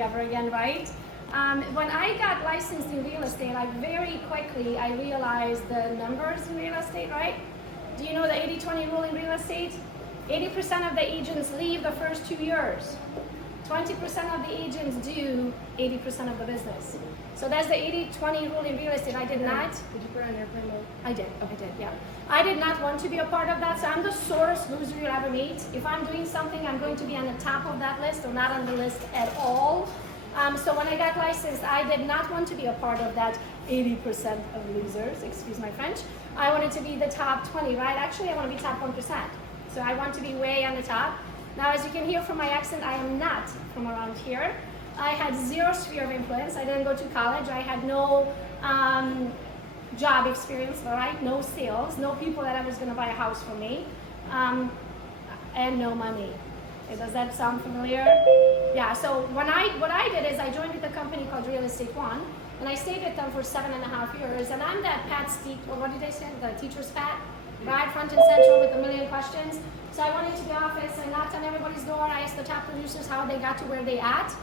ever again, right? When I got licensed in real estate, very quickly I realized the numbers in real estate, right? Do you know the 80-20 rule in real estate? 80% of the agents leave the first 2 years. 20% of the agents do 80% of the business. So that's the 80-20 rule in real estate. I did not. Did you put it on airplane mode? I did, yeah. I did not want to be a part of that, so I'm the sorest loser you'll ever meet. If I'm doing something, I'm going to be on the top of that list or not on the list at all. So when I got licensed, I did not want to be a part of that 80% of losers, excuse my French. I wanted to be the top 20, right? Actually, I want to be top 1%. So I want to be way on the top. Now, as you can hear from my accent, I am not from around here. I had zero sphere of influence. I didn't go to college. I had no job experience, all right? No sales, no people that was going to buy a house for me, and no money. Okay, does that sound familiar? Yeah, so what I did is I joined with a company called Real Estate One, and I stayed with them for 7.5 years, and I'm that Pat Steep, or what did they say? The teacher's Pat, right? Front and central with a million questions. So I went into the office, I knocked on everybody's door, I asked the top producers how they got to where they at,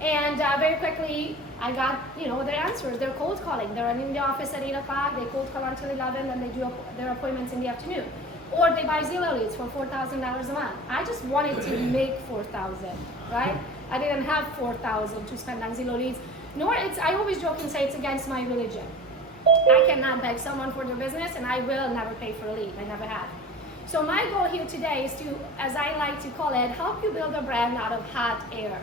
and very quickly I got, their answers. They're cold calling. They're in the office at 8 o'clock, they cold call until 11, and they do their appointments in the afternoon. Or they buy Zillow leads for $4,000 a month. I just wanted to make $4,000, right? I didn't have $4,000 to spend on Zillow leads. I always joke and say it's against my religion. I cannot beg someone for their business, and I will never pay for a lead. I never have. So my goal here today is to, as I like to call it, help you build a brand out of hot air.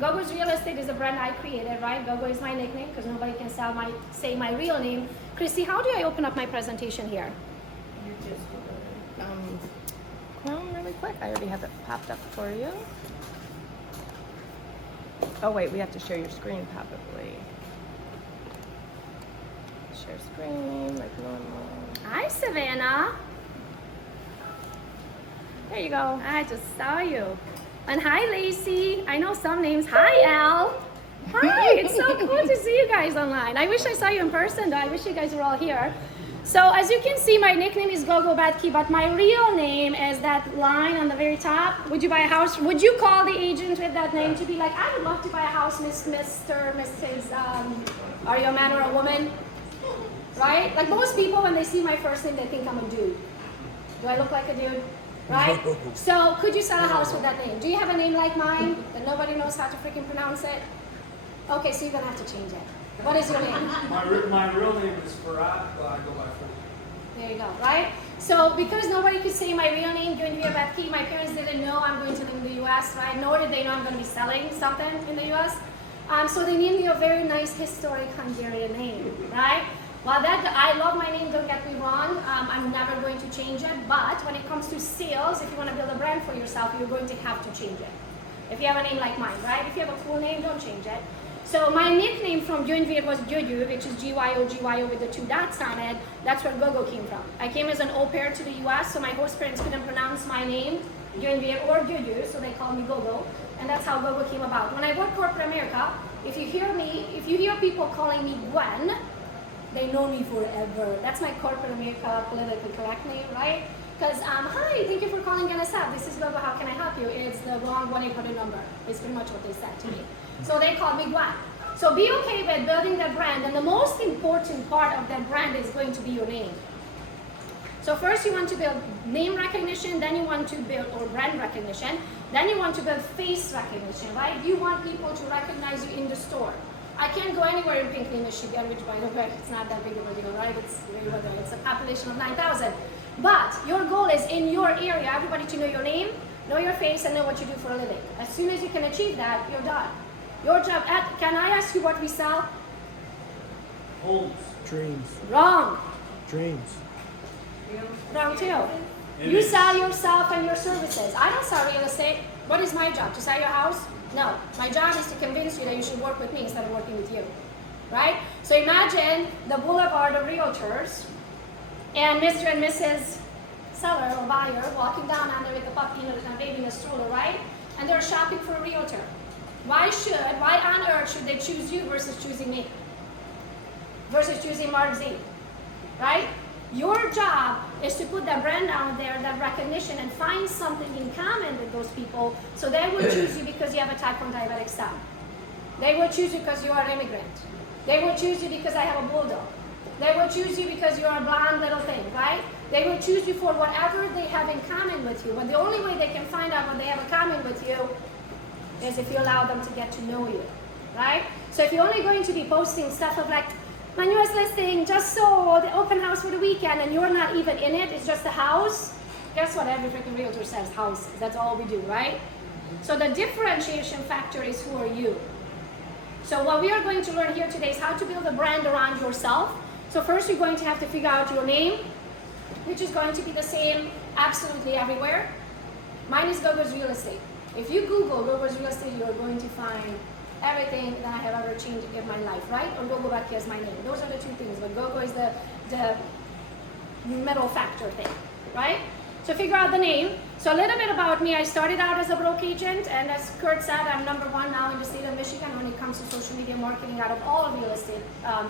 Gogo's Real Estate is a brand I created, right? Gogo is my nickname because nobody can say my real name. Christy, how do I open up my presentation here? You just Chrome really quick. I already have it popped up for you. Oh wait, we have to share your screen probably. Share screen like normal. Hi, Savannah. There you go. I just saw you. And hi, Lacey. I know some names. Hi, Al. Hi, it's so cool to see you guys online. I wish I saw you in person, though. I wish you guys were all here. So as you can see, my nickname is Gogo Bethke, but my real name is that line on the very top. Would you buy a house? Would you call the agent with that name to be like, I would love to buy a house, Mr., Mrs., are you a man or a woman? Right? Like most people, when they see my first name, they think I'm a dude. Do I look like a dude? Right? So could you sell a house with that name? Do you have a name like mine that nobody knows how to freaking pronounce it? Okay, so you're gonna have to change it. What is your name? My real name is Farad, but I go by Farad. There you go, right? So because nobody could say my real name, Gogo Bethke, my parents didn't know I'm going to live in the US, right? Nor did they know I'm going to be selling something in the US. So they named me a very nice historic Hungarian name, right? Well, I love my name, don't get me wrong. I'm never going to change it, but when it comes to sales, if you want to build a brand for yourself, you're going to have to change it. If you have a name like mine, right? If you have a cool name, don't change it. So my nickname from Untitled was Gogo, which is G-Y-O with the 2 dots on it. That's where Gogo came from. I came as an au pair to the US, so my host parents couldn't pronounce my name, Untitled or Gogo, so they called me Gogo, and that's how Gogo came about. When I work corporate America, if you hear people calling me Gwen, they know me forever. That's my corporate America politically correct name, right? Because, hi, thank you for calling NSF. This is Gogo, how can I help you? It's the wrong 1-800 number. It's pretty much what they said to me. So they called me Gwen. So be okay with building that brand, and the most important part of that brand is going to be your name. So first you want to build name recognition, then you want to build, or brand recognition, then you want to build face recognition, right? You want people to recognize you in the store. I can't go anywhere in Pinkley, Michigan, which by the way, it's not that big of a deal, right? It's a population of 9,000. But your goal is in your area, everybody to know your name, know your face, and know what you do for a living. As soon as you can achieve that, you're done. Your job, can I ask you what we sell? Homes. Dreams. Wrong. Dreams. Wrong too. You sell yourself and your services. I don't sell real estate. What is my job? To sell your house? No. My job is to convince you that you should work with me instead of working with you. Right? So imagine the boulevard of realtors and Mr. and Mrs. seller or buyer walking down under with a puppy and a baby in a stroller, right? And they're shopping for a realtor. Why on earth should they choose you versus choosing me? Versus choosing Mark Z? Right? Your job is to put that brand out there, that recognition, and find something in common with those people, so they will choose you because you have a type 1 diabetic son. They will choose you because you are an immigrant. They will choose you because I have a bulldog. They will choose you because you are a blonde little thing, right? They will choose you for whatever they have in common with you. And the only way they can find out what they have in common with you is if you allow them to get to know you, right? So if you're only going to be posting stuff of like, my newest listing just sold, the open house for the weekend, and you're not even in it, it's just a house, guess what every freaking realtor says? Houses. That's all we do, right? So the differentiation factor is who are you? So what we are going to learn here today is how to build a brand around yourself. So first you're going to have to figure out your name, which is going to be the same absolutely everywhere. Mine is Gogo's Real Estate. If you Google Gogo's Real Estate, you're going to find everything that I have ever changed in my life, right? Or Gogo Bethke is my name. Those are the two things, but Gogo is the middle factor thing, right? So figure out the name. So a little bit about me. I started out as a broke agent, and as Kurt said, I'm #1 now in the state of Michigan when it comes to social media marketing out of all real estate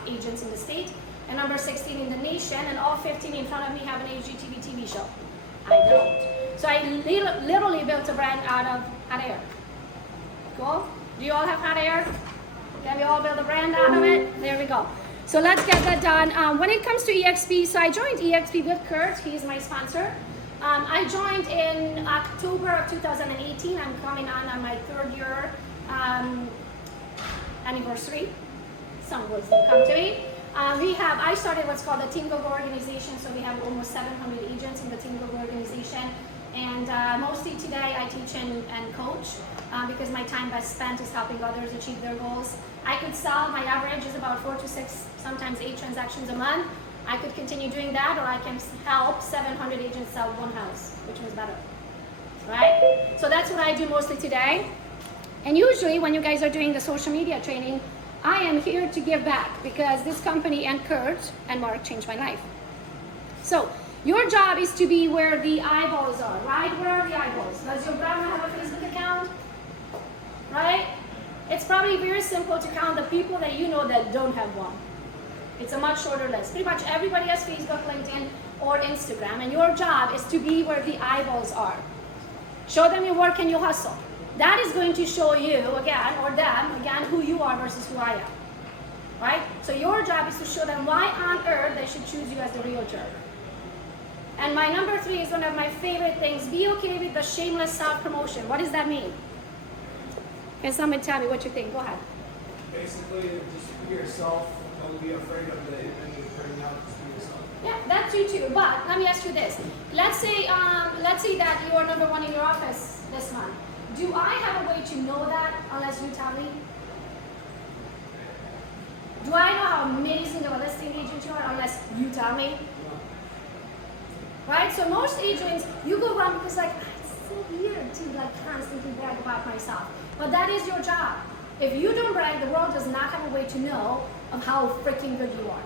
agents in the state, and number 16 in the nation, and all 15 in front of me have an Igtv TV show. I don't. So I literally built a brand out of hot air. Cool? Do you all have hot air? Can we all build a brand out of it? There we go. So let's get that done. When it comes to EXP, so I joined EXP with Kurt. He's my sponsor. I joined in October of 2018. I'm coming on my 3rd year anniversary. Some words don't come to me. I started what's called the Team Gogo organization, so we have almost 700 agents in the Team Gogo organization. And mostly today I teach and coach because my time best spent is helping others achieve their goals. I could sell, my average is about 4 to 6, sometimes 8 transactions a month. I could continue doing that, or I can help 700 agents sell 1 house, which was better, right? So that's what I do mostly today. And usually when you guys are doing the social media training, I am here to give back because this company and Kurt and Mark changed my life. So your job is to be where the eyeballs are, right? Where are the eyeballs? Does your grandma have a Facebook account? Right? It's probably very simple to count the people that you know that don't have one. It's a much shorter list. Pretty much everybody has Facebook, LinkedIn, or Instagram, and your job is to be where the eyeballs are. Show them your work and your hustle. That is going to show you, again, or them, again, who you are versus who I am. Right? So your job is to show them why on earth they should choose you as the realtor. And my number 3 is one of my favorite things. Be okay with the shameless self-promotion. What does that mean? Can someone tell me what you think? Go ahead. Basically, just be yourself. Don't be afraid of the image you're putting out. Just be yourself. Yeah, that's you too. But let me ask you this. Let's say that you are #1 in your office this month. Do I have a way to know that unless you tell me? Do I know how amazing of a listing agent you are unless you tell me? Right? So most agents, you go around because like, it's so weird to like constantly brag about myself. But that is your job. If you don't brag, the world does not have a way to know of how freaking good you are.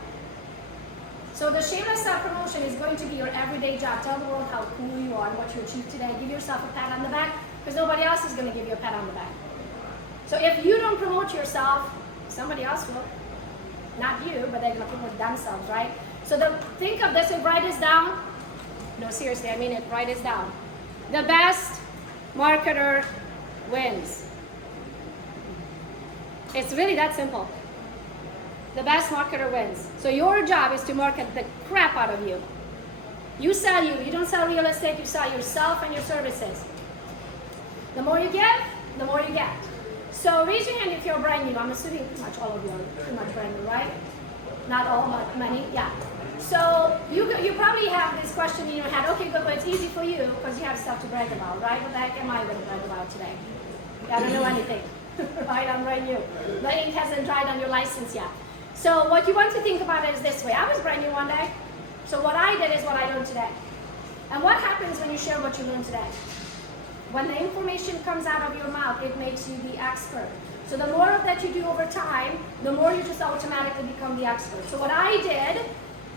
So the shameless self-promotion is going to be your everyday job. Tell the world how cool you are and what you achieved today. Give yourself a pat on the back because nobody else is going to give you a pat on the back. So if you don't promote yourself, somebody else will. Not you, but they're going to promote themselves, right? So think of this and write this down. No, seriously, I mean it. Write this down. The best marketer wins. It's really that simple. The best marketer wins. So your job is to market the crap out of you. You sell you. You don't sell real estate. You sell yourself and your services. The more you give, the more you get. So raise your hand if you're brand new. I'm assuming pretty much all of you are pretty much brand new, right? Not all, but many. Yeah. So you probably have this question in your head. Okay, good, but it's easy for you because you have stuff to brag about, right? What the heck am I going to brag about today? I don't know anything. Right, I'm brand new. The ink hasn't dried on your license yet. So what you want to think about it is this way. I was brand new one day. So what I did is what I learned today. And what happens when you share what you learned today? When the information comes out of your mouth, it makes you the expert. So the more of that you do over time, the more you just automatically become the expert. So what I did,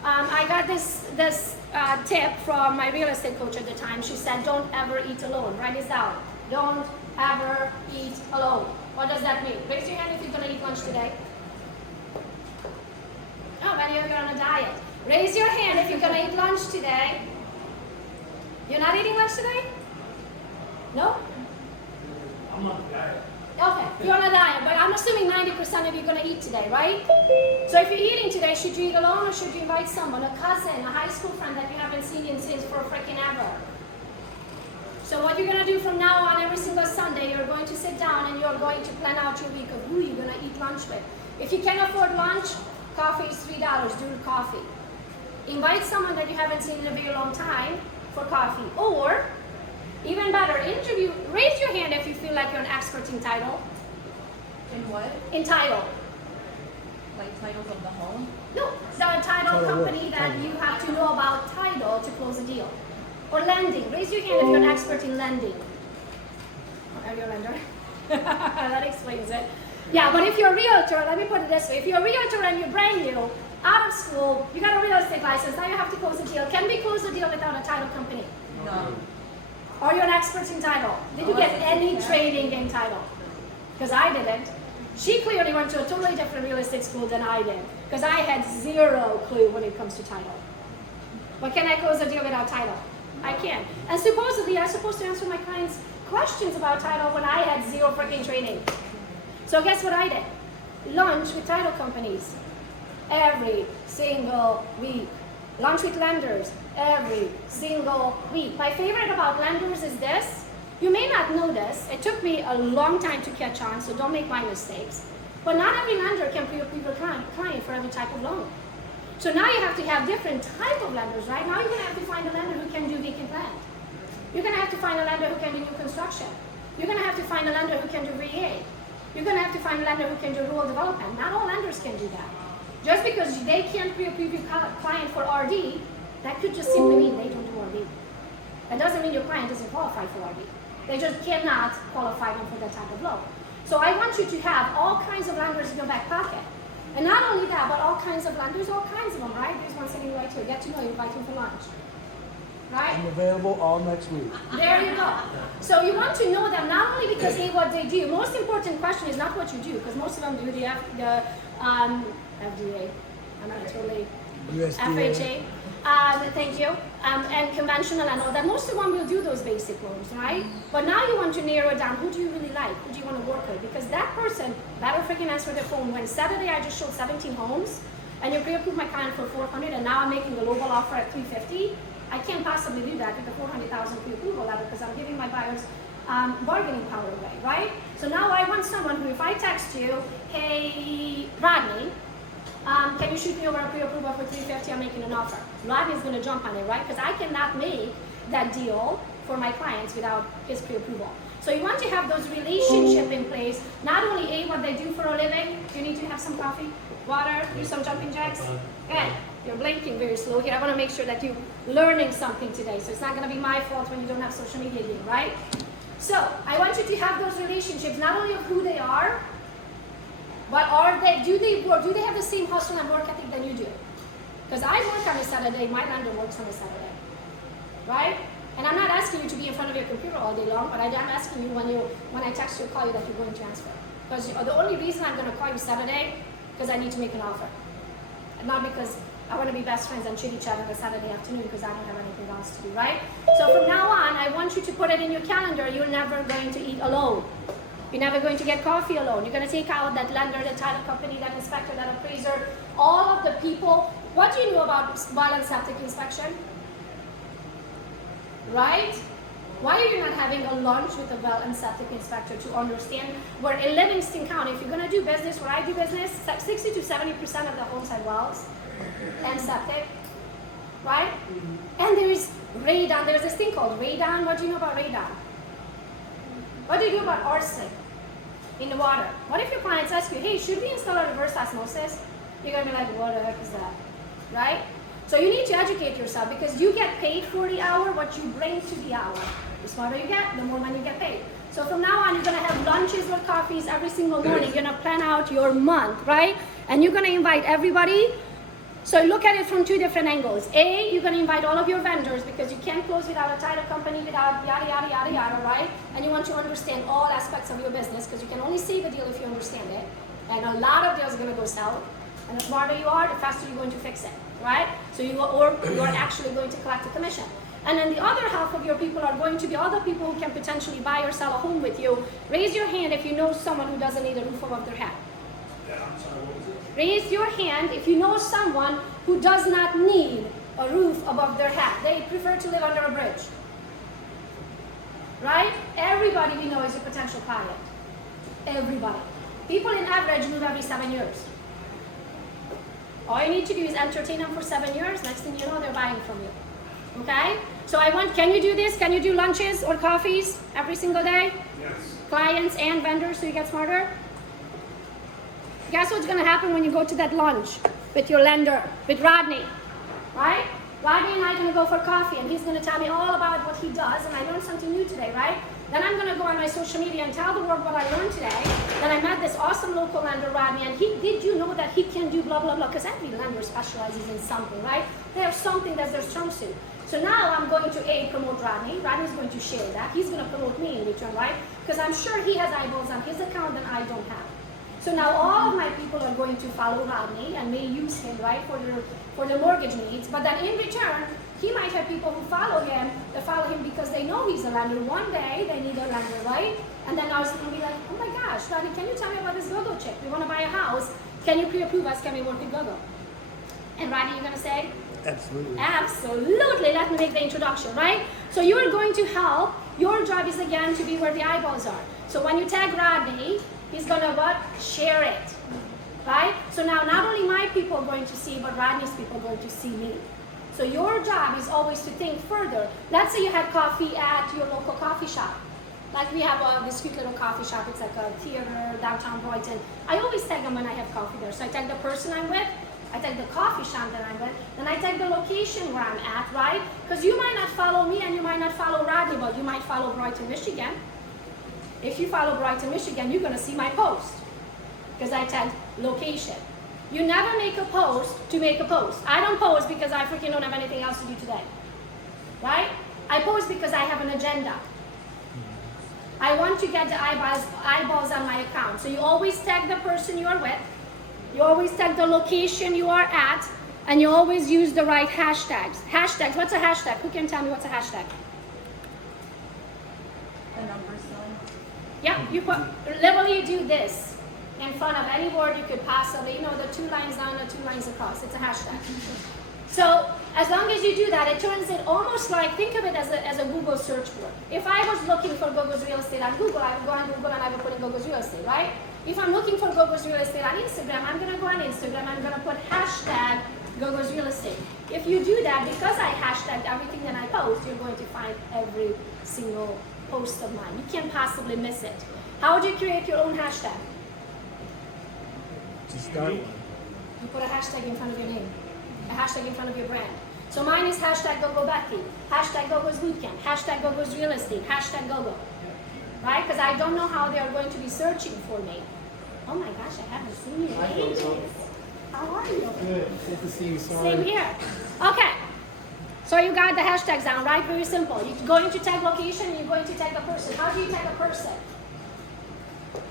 I got this tip from my real estate coach at the time. She said, don't ever eat alone. Write this down. Don't ever eat alone. What does that mean? Raise your hand if you're going to eat lunch today. Oh, many of you are on a diet. Raise your hand if you're gonna eat lunch today. You're not eating lunch today? No? I'm on the diet. Okay, you're on a diet, but I'm assuming 90% of you are gonna eat today, right? So if you're eating today, should you eat alone or should you invite someone, a cousin, a high school friend that you haven't seen since for freaking ever? So what you're gonna do from now on, every single Sunday, you're going to sit down and you're going to plan out your week of who you're gonna eat lunch with. If you can't afford lunch, coffee is $3, do coffee. Invite someone that you haven't seen in a very long time for coffee. Or, even better, interview, raise your hand if you feel like you're an expert in title. In what? In title. Like titles of the home? No, the title company that you have to know about title to close a deal. Or lending. Raise your hand if you're an expert in lending. Are you a lender? That explains it. Yeah, but if you're a realtor, let me put it this way. If you're a realtor and you're brand new, out of school, you got a real estate license, now you have to close a deal. Can we close a deal without a title company? No. Are you an expert in title? Did you get any training in title? Because I didn't. She clearly went to a totally different real estate school than I did. Because I had zero clue when it comes to title. But can I close a deal without title? I can. And supposedly, I'm supposed to answer my clients' questions about title when I had zero freaking training. So guess what I did? Lunch with title companies every single week. Lunch with lenders every single week. My favorite about lenders is this. You may not know this. It took me a long time to catch on, so don't make my mistakes. But not every lender can pre-approve a client for every type of loan. So now you have to have different type of lenders, right? Now you're going to have to find a lender who can do vacant land. You're going to have to find a lender who can do new construction. You're going to have to find a lender who can do VA. You're going to have to find a lender who can do rural development. Not all lenders can do that. Just because they can't pre-approve your client for RD, that could just simply mean they don't do RD. That doesn't mean your client doesn't qualify for RD. They just cannot qualify them for that type of loan. So I want you to have all kinds of lenders in your back pocket. And not only that, but all kinds of lenders, all kinds of them, right? There's one sitting right here. Get to know you, invite him for lunch. Right? I'm available all next week. There you go. So you want to know them not only because A, what they do. Most important question is not what you do, because most of them do the FDA. I'm not totally USDA. FHA. Thank you. And conventional and all that. Most of them will do those basic loans, right? But now you want to narrow it down. Who do you really like? Who do you want to work with? Because that person better freaking answer their phone. When Saturday I just showed 17 homes, and you pre-approved my client for 400, and now I'm making the lowball offer at 350. I can't possibly do that with the 400,000 pre-approval level because I'm giving my buyers bargaining power away, right? So now I want someone who, if I text you, hey, Rodney, can you shoot me over a pre-approval for 350? I'm making an offer. Rodney's going to jump on it, right? Because I cannot make that deal for my clients without his pre-approval. So you want to have those relationships in place. Not only A, what they do for a living. Do you need to have some coffee, water, do some jumping jacks? Good. You're blinking very slow here. I want to make sure that you're learning something today. So it's not going to be my fault when you don't have social media here, right? So I want you to have those relationships, not only of who they are, but do they have the same hustle and work ethic than you do? Because I work on a Saturday, my lender works on a Saturday, right? And I'm not asking you to be in front of your computer all day long, but I am asking you when I text you or call you that you're going to answer. Because the only reason I'm going to call you Saturday, because I need to make an offer. And not because I want to be best friends and treat each other on a Saturday afternoon because I don't have anything else to do, right? So from now on, I want you to put it in your calendar. You're never going to eat alone. You're never going to get coffee alone. You're going to take out that lender, the title company, that inspector, that appraiser, all of the people. What do you know about well and septic inspection? Right? Why are you not having a lunch with a well and septic inspector to understand where in Livingston County, if you're going to do business where I do business, 60 to 70% of the homes have wells and septic, right? And there's radon. There's this thing called radon. What do you know about radon? What do you do about arsenic in the water? What if your clients ask you, hey, should we install a reverse osmosis? You're going to be like, what the heck is that, right? So you need to educate yourself because you get paid for the hour what you bring to the hour. The smarter you get, the more money you get paid. So from now on, you're going to have lunches with coffees every single morning. You're going to plan out your month, right? And you're going to invite everybody. So look at it from two different angles. A, you're going to invite all of your vendors because you can't close without a title company, without yada, yada, yada, yada, right? And you want to understand all aspects of your business because you can only save a deal if you understand it. And a lot of deals are going to go south. And the smarter you are, the faster you're going to fix it, right? So you are actually going to collect a commission. And then the other half of your people are going to be other people who can potentially buy or sell a home with you. Raise your hand if you know someone who doesn't need a roof above their head. Yeah, I'm sorry, what was it? Raise your hand if you know someone who does not need a roof above their head. They prefer to live under a bridge. Right? Everybody we know is a potential client. Everybody. People in average move every 7 years. All you need to do is entertain them for 7 years. Next thing you know, they're buying from you. Okay? So can you do this? Can you do lunches or coffees every single day? Yes. Clients and vendors so you get smarter? Guess what's going to happen when you go to that lunch with your lender, with Rodney, right? Rodney and I are going to go for coffee, and he's going to tell me all about what he does, and I learned something new today, right? Then I'm going to go on my social media and tell the world what I learned today. Then I met this awesome local lender, Rodney, and did you know that he can do blah, blah, blah? Because every lender specializes in something, right? They have something that's their strong suit. So now I'm going to promote Rodney. Rodney's going to share that. He's going to promote me in return, right? Because I'm sure he has eyeballs on his account that I don't have. So now all of my people are going to follow Rodney and may use him, right, for their mortgage needs. But then in return, he might have people who follow him, because they know he's a lender. One day they need a lender, right? And then I was going to be like, oh my gosh, Rodney, can you tell me about this Gogo chick? We want to buy a house. Can you pre-approve us? Can we work with Gogo? And Rodney, you're going to say? Absolutely. Absolutely. Let me make the introduction, right? So you're going to help. Your job is, again, to be where the eyeballs are. So when you tag Rodney, he's going to what? Share it, right? So now not only my people are going to see, but Rodney's people are going to see me. So your job is always to think further. Let's say you had coffee at your local coffee shop. Like we have this cute little coffee shop. It's like a theater, downtown Brighton. I always tag them when I have coffee there. So I tag the person I'm with, I tag the coffee shop that I'm with, then I tag the location where I'm at, right? Because you might not follow me and you might not follow Rodney, but you might follow Brighton, Michigan. If you follow Brighton, Michigan, you're going to see my post because I tagged location. You never make a post to make a post. I don't post because I freaking don't have anything else to do today, right? I post because I have an agenda. I want to get the eyeballs on my account. So you always tag the person you are with. You always tag the location you are at, and you always use the right hashtags. Hashtags, what's a hashtag? Who can tell me what's a hashtag? The number sign. Yeah, you put, literally you do this in front of any word you could possibly, the 2 lines down or 2 lines across. It's a hashtag. So as long as you do that, it turns it almost like, think of it as a Google search board. If I was looking for Gogo's Real Estate on Google, I would go on Google and I would put in Gogo's Real Estate, right? If I'm looking for Gogo's Real Estate on Instagram, I'm going to go on Instagram, I'm going to put hashtag Gogo's Real Estate. If you do that, because I hashtagged everything that I post, you're going to find every single post of mine. You can't possibly miss it. How would you create your own hashtag? Just start one. You put a hashtag in front of your name, a hashtag in front of your brand. So mine is hashtag Gogo Bethke, hashtag Gogo's Bootcamp, hashtag Gogo's Real Estate, hashtag Gogo. Right? Because I don't know how they are going to be searching for me. Oh my gosh, I haven't seen you in ages. How are you? Good. Good to see you, sorry. Same here. Okay. So you got the hashtags down, right? Very simple. You're going to tag location and you're going to tag the person. How do you tag a person?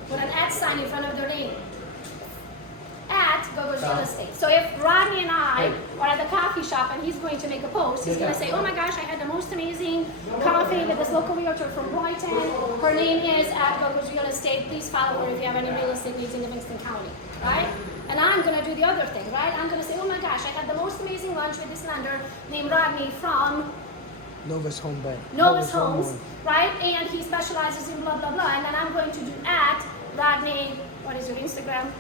Put an @ in front of their name. At Gogo's Real Estate. So if Rodney and I are at the coffee shop and he's going to make a post, he's going to say, oh my gosh, I had the most amazing coffee with this local realtor from Brighton. Her name is at Gogo's Real Estate. Please follow her if you have any real estate needs in Livingston County, right? And I'm going to do the other thing, right? I'm going to say, oh my gosh, I had the most amazing lunch with this lender named Rodney from Novus Home Bank. Novus Homes, right? And he specializes in blah, blah, blah. And then I'm going to do at Rodney, what is your Instagram?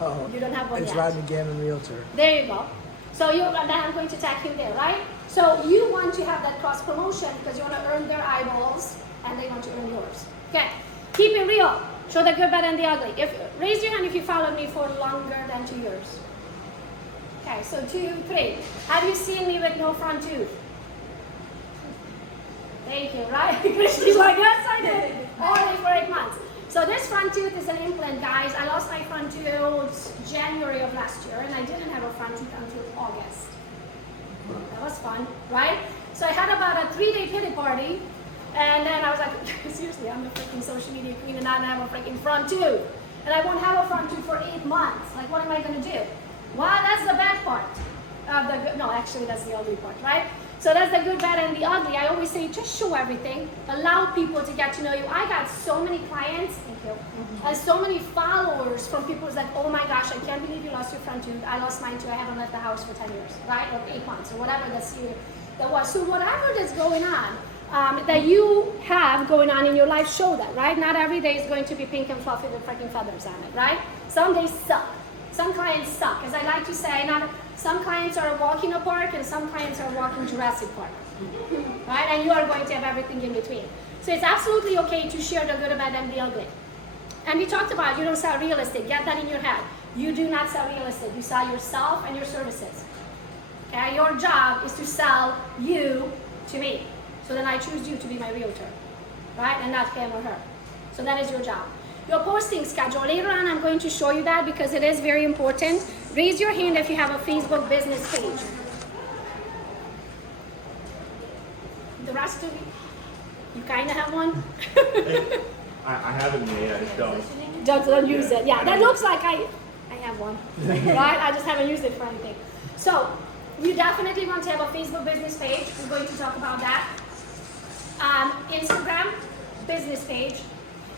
Oh, You don't have one it's yet. Rodney Gammon Realtor. There you go. So then I'm going to tag him there, right? So you want to have that cross promotion because you want to earn their eyeballs and they want to earn yours. Okay. Keep it real. Show the good, bad, and the ugly. Raise your hand if you followed me for longer than 2 years. Okay, so 2, 3. Have you seen me with no front tooth? Thank you, right? Christy's like, yes, I did. Only for 8 months. So this front tooth is an implant, guys. I lost my front tooth January of last year, and I didn't have a front tooth until August. That was fun, right? So I had about a 3-day pity party, and then I was like, seriously, I'm the freaking social media queen, and I don't have a freaking front tooth. And I won't have a front tooth for 8 months. Like, what am I going to do? Well, that's the bad part. No, actually, that's the ugly part, right? So that's the good, bad, and the ugly. I always say, just show everything. Allow people to get to know you. I got so many clients, thank you, and so many followers from people who's like, oh my gosh, I can't believe you lost your front tooth. I lost mine too. I haven't left the house for 10 years, right? Or 8 months, or whatever that's year that was. So whatever that's going on, that you have going on in your life, show that, right? Not every day is going to be pink and fluffy with freaking feathers on it, right? Some days suck. Some clients suck. As I like to say, some clients are a walk in a park and some clients are walking Jurassic Park, right? And you are going to have everything in between. So it's absolutely okay to share the good, the bad, and the ugly. And we talked about you don't sell real estate. Get that in your head. You do not sell real estate. You sell yourself and your services. Okay? Your job is to sell you to me. So then I choose you to be my realtor, right? And not him or her. So that is your job. Your posting schedule. Later on, I'm going to show you that because it is very important. Raise your hand if you have a Facebook business page. The rest of you kind of have one? I haven't made, I just don't. Don't use it. Yeah, that looks like I have one, right? I just haven't used it for anything. So you definitely want to have a Facebook business page. We're going to talk about that. Instagram business page.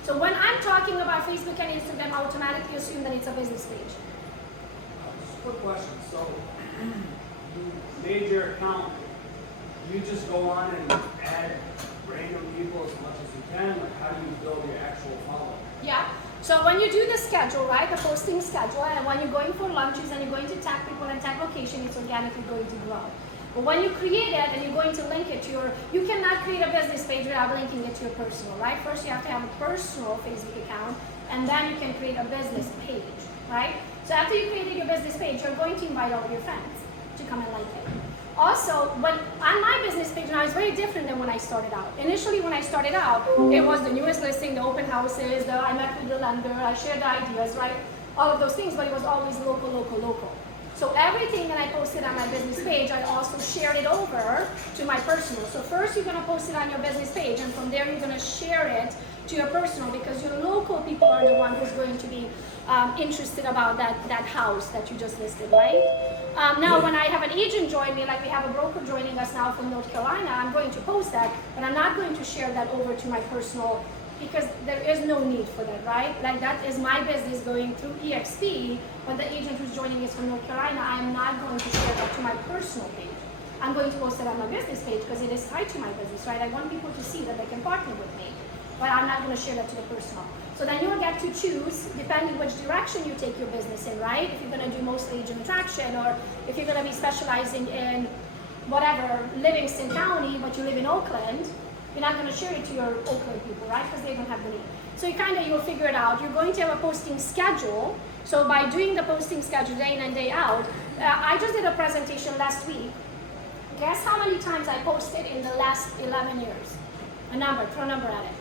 So when I'm talking about Facebook and Instagram, I automatically assume that it's a business page. Just a quick question. So you made your account. You just go on and add random people as much as you can. Like, how do you build your actual following? Yeah. So when you do the schedule, right, the posting schedule, and when you're going for lunches and you're going to tag people and tag location, it's organically going to grow. But when you create it and you're going to link it to you cannot create a business page without linking it to your personal, right? First you have to have a personal Facebook account, and then you can create a business page, right? So after you created your business page, you're going to invite all your friends to come and like it. Also, when on my business page now, it's very different than when I started out. Initially, when I started out, it was the newest listing, the open houses, I met with the lender, I shared the ideas, right? All of those things, but it was always local, local, local. So everything that I posted on my business page, I also shared it over to my personal. So first you're going to post it on your business page, and from there you're going to share it to your personal, because your local people are the one who's going to be interested about that house that you just listed, right? Now when I have an agent join me, like we have a broker joining us now from North Carolina, I'm going to post that, but I'm not going to share that over to my personal, because there is no need for that, right? Like that is my business going through EXP, but the agent who's joining is from North Carolina. I'm not going to share that to my personal page. I'm going to post it on my business page because it is tied to my business, right? I want people to see that they can partner with me, but I'm not going to share that to the personal. So then you'll get to choose, depending which direction you take your business in, right? If you're going to do mostly agent attraction, or if you're going to be specializing in whatever, Livingston County, but you live in Oakland, you're not going to share it to your Oakland people, right? Because they don't have the need. So you'll figure it out. You're going to have a posting schedule. So by doing the posting schedule day in and day out, I just did a presentation last week. Guess how many times I posted in the last 11 years? A number, throw a number at it.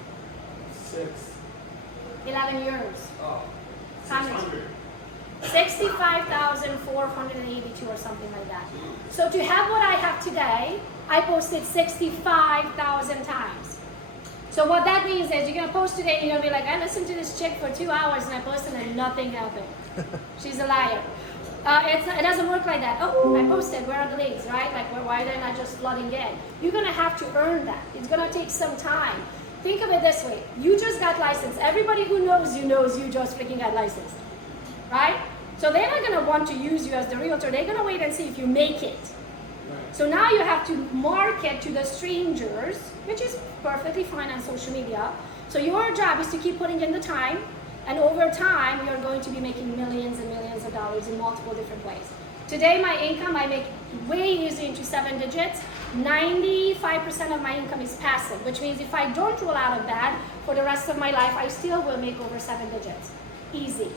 6. 11 years. Oh, How many? 600. 65,482 or something like that. So to have what I have today, I posted 65,000 times. So what that means is you're going to post today and you're going to be like, I listened to this chick for 2 hours and I posted and nothing happened. She's a liar. It doesn't work like that. Oh, I posted, where are the leads, right? Like, why are they not just flooding in? You're going to have to earn that. It's going to take some time. Think of it this way. You just got licensed. Everybody who knows you just freaking got licensed, right? So they're not going to want to use you as the realtor. They're going to wait and see if you make it. So now you have to market to the strangers, which is perfectly fine on social media. So your job is to keep putting in the time, and over time, you're going to be making millions and millions of dollars in multiple different ways. Today, my income, I make way easy into 7 digits. 95% of my income is passive, which means if I don't roll out of that for the rest of my life, I still will make over 7 digits. Easy.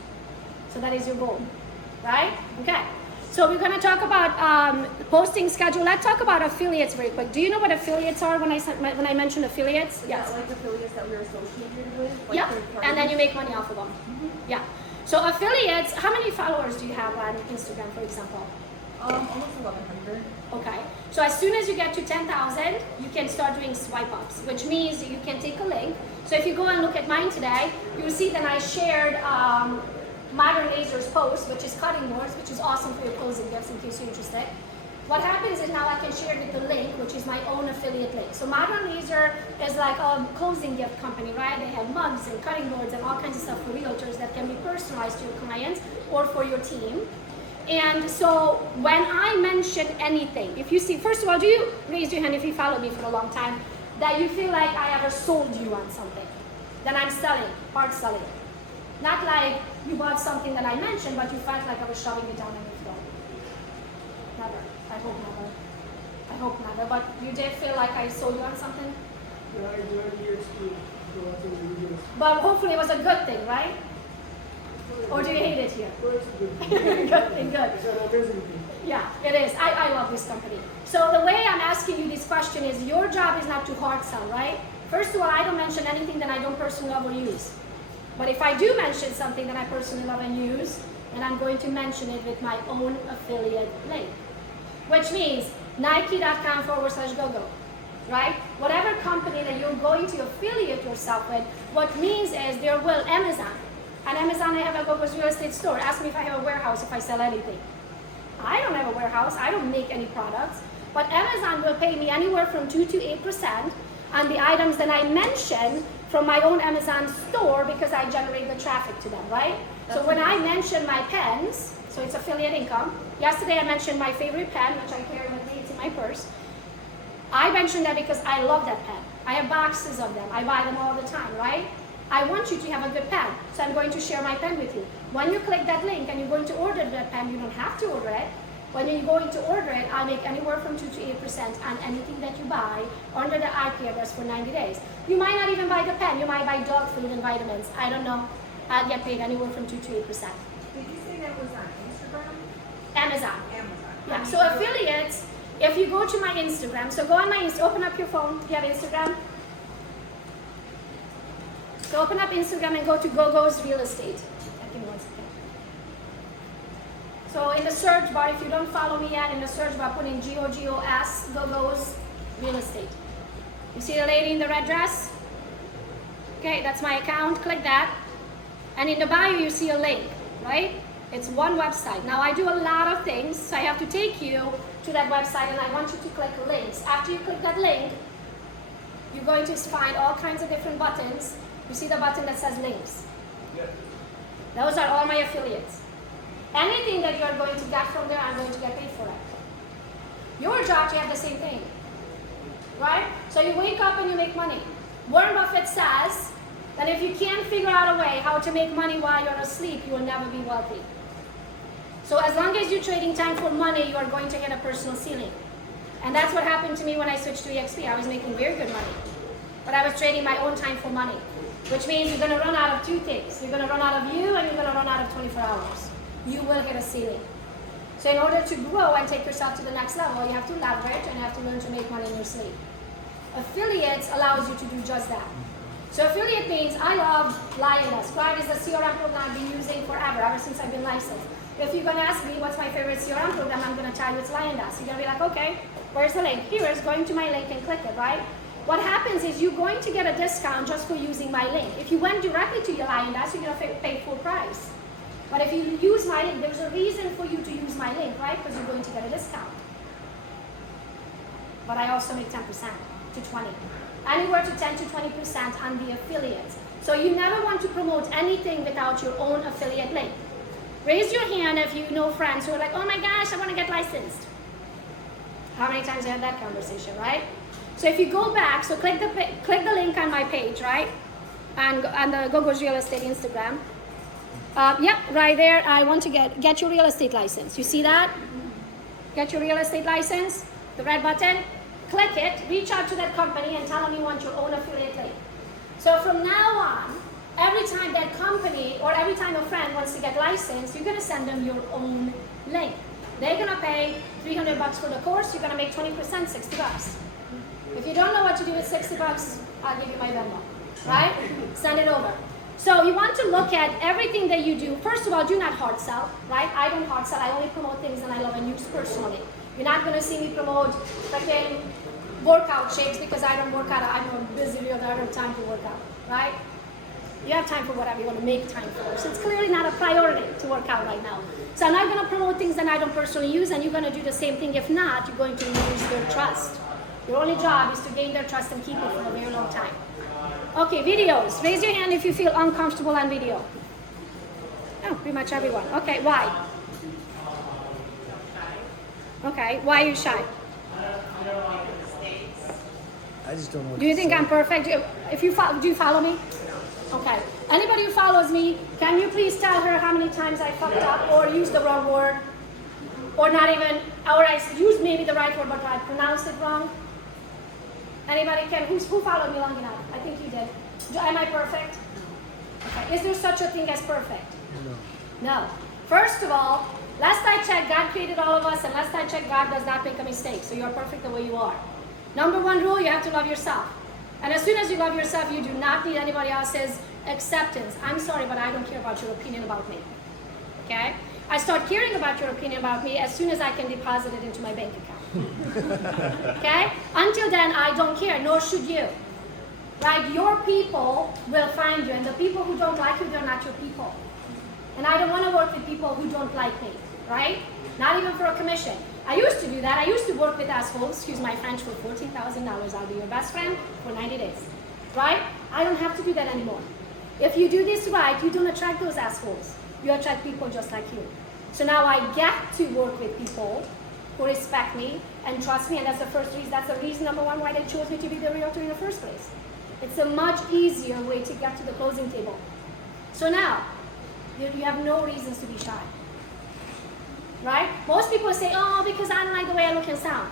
So that is your goal, right? Okay. So we're going to talk about posting schedule. Let's talk about affiliates very quick. Do you know what affiliates are when I mention affiliates? Yes. Like affiliates that we're associated with? Like Yeah, and then you make money off of them. Mm-hmm. Yeah. So affiliates, how many followers do you have on Instagram, for example? Almost 1,100. Okay. So as soon as you get to 10,000, you can start doing swipe ups, which means you can take a link. So if you go and look at mine today, you'll see that I shared Modern Lasers post, which is cutting boards, which is awesome for your closing gifts in case you're interested. What happens is now I can share with the link, which is my own affiliate link. So Modern Laser is like a closing gift company, right? They have mugs and cutting boards and all kinds of stuff for realtors that can be personalized to your clients or for your team. And so when I mention anything, if you see, first of all, do you raise your hand if you follow me for a long time, that you feel like I ever sold you on something, that I'm selling, hard selling. Not like you bought something that I mentioned, but you felt like I was shoving it down on your throat. Never. I hope never. I hope never. But you did feel like I sold you on something? Yeah, I enjoyed the experience. But hopefully it was a good thing, right? Or do you hate it here? Good thing, good. Yeah, it is. I love this company. So the way I'm asking you this question is, your job is not to hard sell, right? First of all, I don't mention anything that I don't personally love or use. But if I do mention something that I personally love and use, then I'm going to mention it with my own affiliate link. Which means Nike.com/Gogo, right? Whatever company that you're going to affiliate yourself with, what means is there will Amazon. At Amazon, I have a Gogo's real estate store. Ask me if I have a warehouse, if I sell anything. I don't have a warehouse. I don't make any products. But Amazon will pay me anywhere from 2 to 8% on the items that I mention from my own Amazon store because I generate the traffic to them, right? So when I mention my pens, so it's affiliate income. Yesterday I mentioned my favorite pen, which I carry with me, it's in my purse. I mentioned that because I love that pen. I have boxes of them. I buy them all the time, right? I want you to have a good pen, so I'm going to share my pen with you. When you click that link and you're going to order that pen, you don't have to order it. When you're going to order it, I'll make anywhere from 2 to 8% on anything that you buy under the IP address for 90 days. You might not even buy the pen. You might buy dog food and vitamins. I don't know. I'll get paid anywhere from 2 to 8%. Did you say that was on Instagram? Amazon. Amazon. Yeah, so affiliates, if you go to my Instagram, so go on my Instagram, open up your phone. Do you have Instagram? So open up Instagram and go to Gogo's Real Estate. Give me one second. So in the search bar, if you don't follow me yet, in the search bar, put in GOGOS, Gogo's Real Estate. You see the lady in the red dress? Okay, that's my account. Click that. And in the bio, you see a link, right? It's one website. Now, I do a lot of things, so I have to take you to that website, and I want you to click links. After you click that link, you're going to find all kinds of different buttons. You see the button that says links? Yep. Those are all my affiliates. Anything that you're going to get from there, I'm going to get paid for it. Your job, you have the same thing, right? So you wake up and you make money. Warren Buffett says that if you can't figure out a way how to make money while you're asleep, you will never be wealthy. So as long as you're trading time for money, you are going to hit a personal ceiling. And that's what happened to me when I switched to EXP. I was making very good money, but I was trading my own time for money, which means you're going to run out of two things. You're going to run out of you, and you're going to run out of 24 hours. You will hit a ceiling. So in order to grow and take yourself to the next level, you have to leverage and you have to learn to make money in your sleep. Affiliates allows you to do just that. So affiliate means I love Lioness. Scribe is the CRM program I've been using forever, ever since I've been licensed. If you're going to ask me what's my favorite CRM program, I'm going to tell you it's Lioness. You're going to be like, okay, where's the link? Here is going to my link and click it, right? What happens is you're going to get a discount just for using my link. If you went directly to your Lioness, you're going to pay full price. But if you use my link, there's a reason for you to use my link, right? Because you're going to get a discount. But I also make 10% to 20. Anywhere to 10 to 20% on the affiliates. So you never want to promote anything without your own affiliate link. Raise your hand if you know friends who are like, oh my gosh, I want to get licensed. How many times you had that conversation, right? So if you go back, so click the link on my page, right? And on the Gogo's Real Estate Instagram. Yep, right there. I want to get your real estate license. You see that? Get your real estate license. The red button. Click it. Reach out to that company and tell them you want your own affiliate link. So from now on, every time that company or every time a friend wants to get licensed, you're going to send them your own link. They're going to pay $300 for the course. You're going to make 20%, $60. If you don't know what to do with $60, I'll give you my Venmo. Right? Send it over. So you want to look at everything that you do. First of all, do not hard sell, right? I don't hard sell. I only promote things that I love and use personally. You're not going to see me promote freaking workout shakes because I don't work out. I'm a busy realtor. I don't have time to work out, right? You have time for whatever you want to make time for. So it's clearly not a priority to work out right now. So I'm not going to promote things that I don't personally use, and you're going to do the same thing. If not, you're going to lose their trust. Your only job is to gain their trust and keep it for a very long time. Okay, videos. Raise your hand if you feel uncomfortable on video. Oh, pretty much everyone. Okay, why? Okay, why are you shy? I just don't know. What Do you to think say. I'm perfect? If you do you follow me? Okay. Anybody who follows me, can you please tell her how many times I fucked up or used the wrong word? Or not even, or I used maybe the right word, but I pronounced it wrong? Anybody can? Who followed me long enough? I think you did. Am I perfect? Okay. Is there such a thing as perfect? No. No. First of all, last I checked, God created all of us, and last I checked, God does not make a mistake. So you're perfect the way you are. Number one rule, you have to love yourself. And as soon as you love yourself, you do not need anybody else's acceptance. I'm sorry, but I don't care about your opinion about me. Okay? I start caring about your opinion about me as soon as I can deposit it into my bank account. Okay? Until then, I don't care, nor should you. Right? Your people will find you, and the people who don't like you, they're not your people. And I don't want to work with people who don't like me, right? Not even for a commission. I used to do that. I used to work with assholes, excuse my French, for $14,000. I'll be your best friend for 90 days, right? I don't have to do that anymore. If you do this right, you don't attract those assholes. You attract people just like you. So now I get to work with people who respect me and trust me, and that's the first reason, that's the reason number one why they chose me to be the realtor in the first place. It's a much easier way to get to the closing table. So now, you have no reasons to be shy. Right? Most people say, oh, because I don't like the way I look and sound.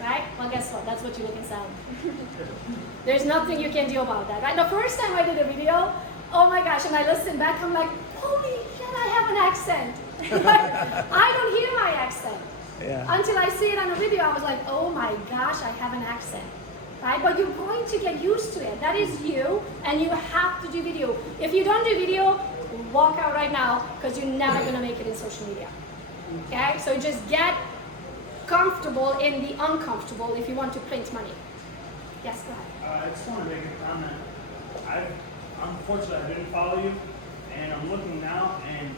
Right? Well, guess what? That's what you look and sound. There's nothing you can do about that, right? The first time I did a video, oh my gosh, and I listened back, I'm like, holy shit, I have an accent. I don't hear my accent. Yeah. Until I see it on a video, I was like, oh my gosh, I have an accent. Right? But you're going to get used to it. That is you, and you have to do video. If you don't do video, walk out right now, because you're never going to make it in social media. Okay? So just get comfortable in the uncomfortable if you want to print money. Yes, go ahead. I just want to make a comment. Unfortunately, I didn't follow you, and I'm looking now, and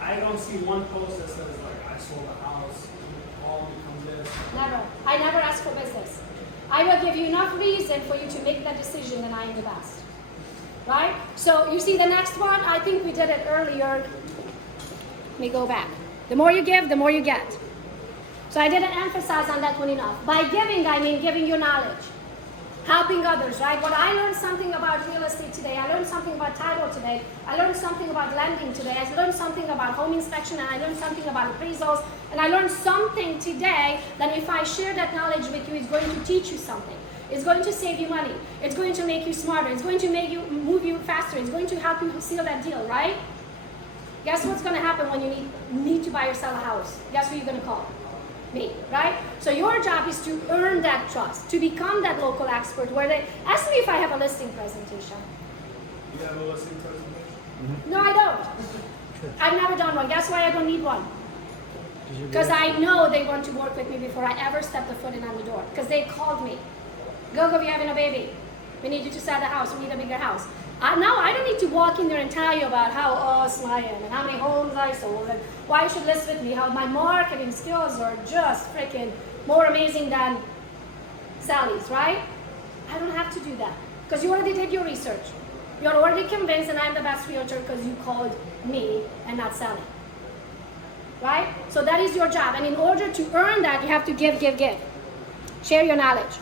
I don't see one post that says, like, I sold a house, call me, come this. Never. I never ask for business. I will give you enough reason for you to make that decision, and I am the best. Right? So you see the next one, I think we did it earlier. Let me go back. The more you give, the more you get. So I didn't emphasize on that one enough. By giving, I mean giving your knowledge. Helping others, right? When I learned something about real estate today, I learned something about title today, I learned something about lending today, I learned something about home inspection, and I learned something about appraisals, and I learned something today that if I share that knowledge with you, it's going to teach you something. It's going to save you money. It's going to make you smarter. It's going to make you move you faster. It's going to help you seal that deal, right? Guess what's going to happen when you need to buy or sell a house? Guess who you're going to call? Me, right? So your job is to earn that trust, to become that local expert where they ask me if I have a listing presentation. You have a listing presentation? No, I don't. I've never done one. Guess why I don't need one? Because I know they want to work with me before I ever step the foot in on the door. Because they called me. Gogo, we're having a baby. We need you to sell the house. We need a bigger house. Now I don't need to walk in there and tell you about how awesome I am and how many homes I sold and why you should list with me, how my marketing skills are just freaking more amazing than Sally's, right? I don't have to do that because you already did your research. You're already convinced that I'm the best realtor because you called me and not Sally. Right? So that is your job. And in order to earn that, you have to give. Share your knowledge.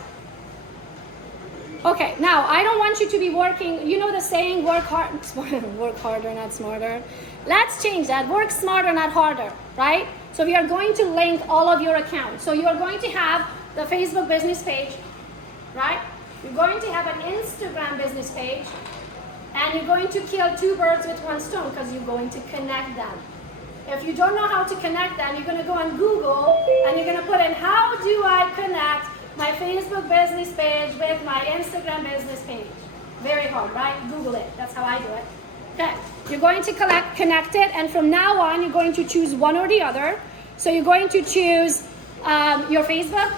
Okay, now I don't want you to be working, you know the saying, work hard, work harder, not smarter. Let's change that, work smarter, not harder, right? So we are going to link all of your accounts. So you are going to have the Facebook business page, right? You're going to have an Instagram business page, and you're going to kill two birds with one stone because you're going to connect them. If you don't know how to connect them, you're going to go on Google and you're going to put in, how do I connect my Facebook business page with my Instagram business page? Very hard, right? Google it. That's how I do it. Okay. You're going to connect it, and from now on, you're going to choose one or the other. So you're going to choose your Facebook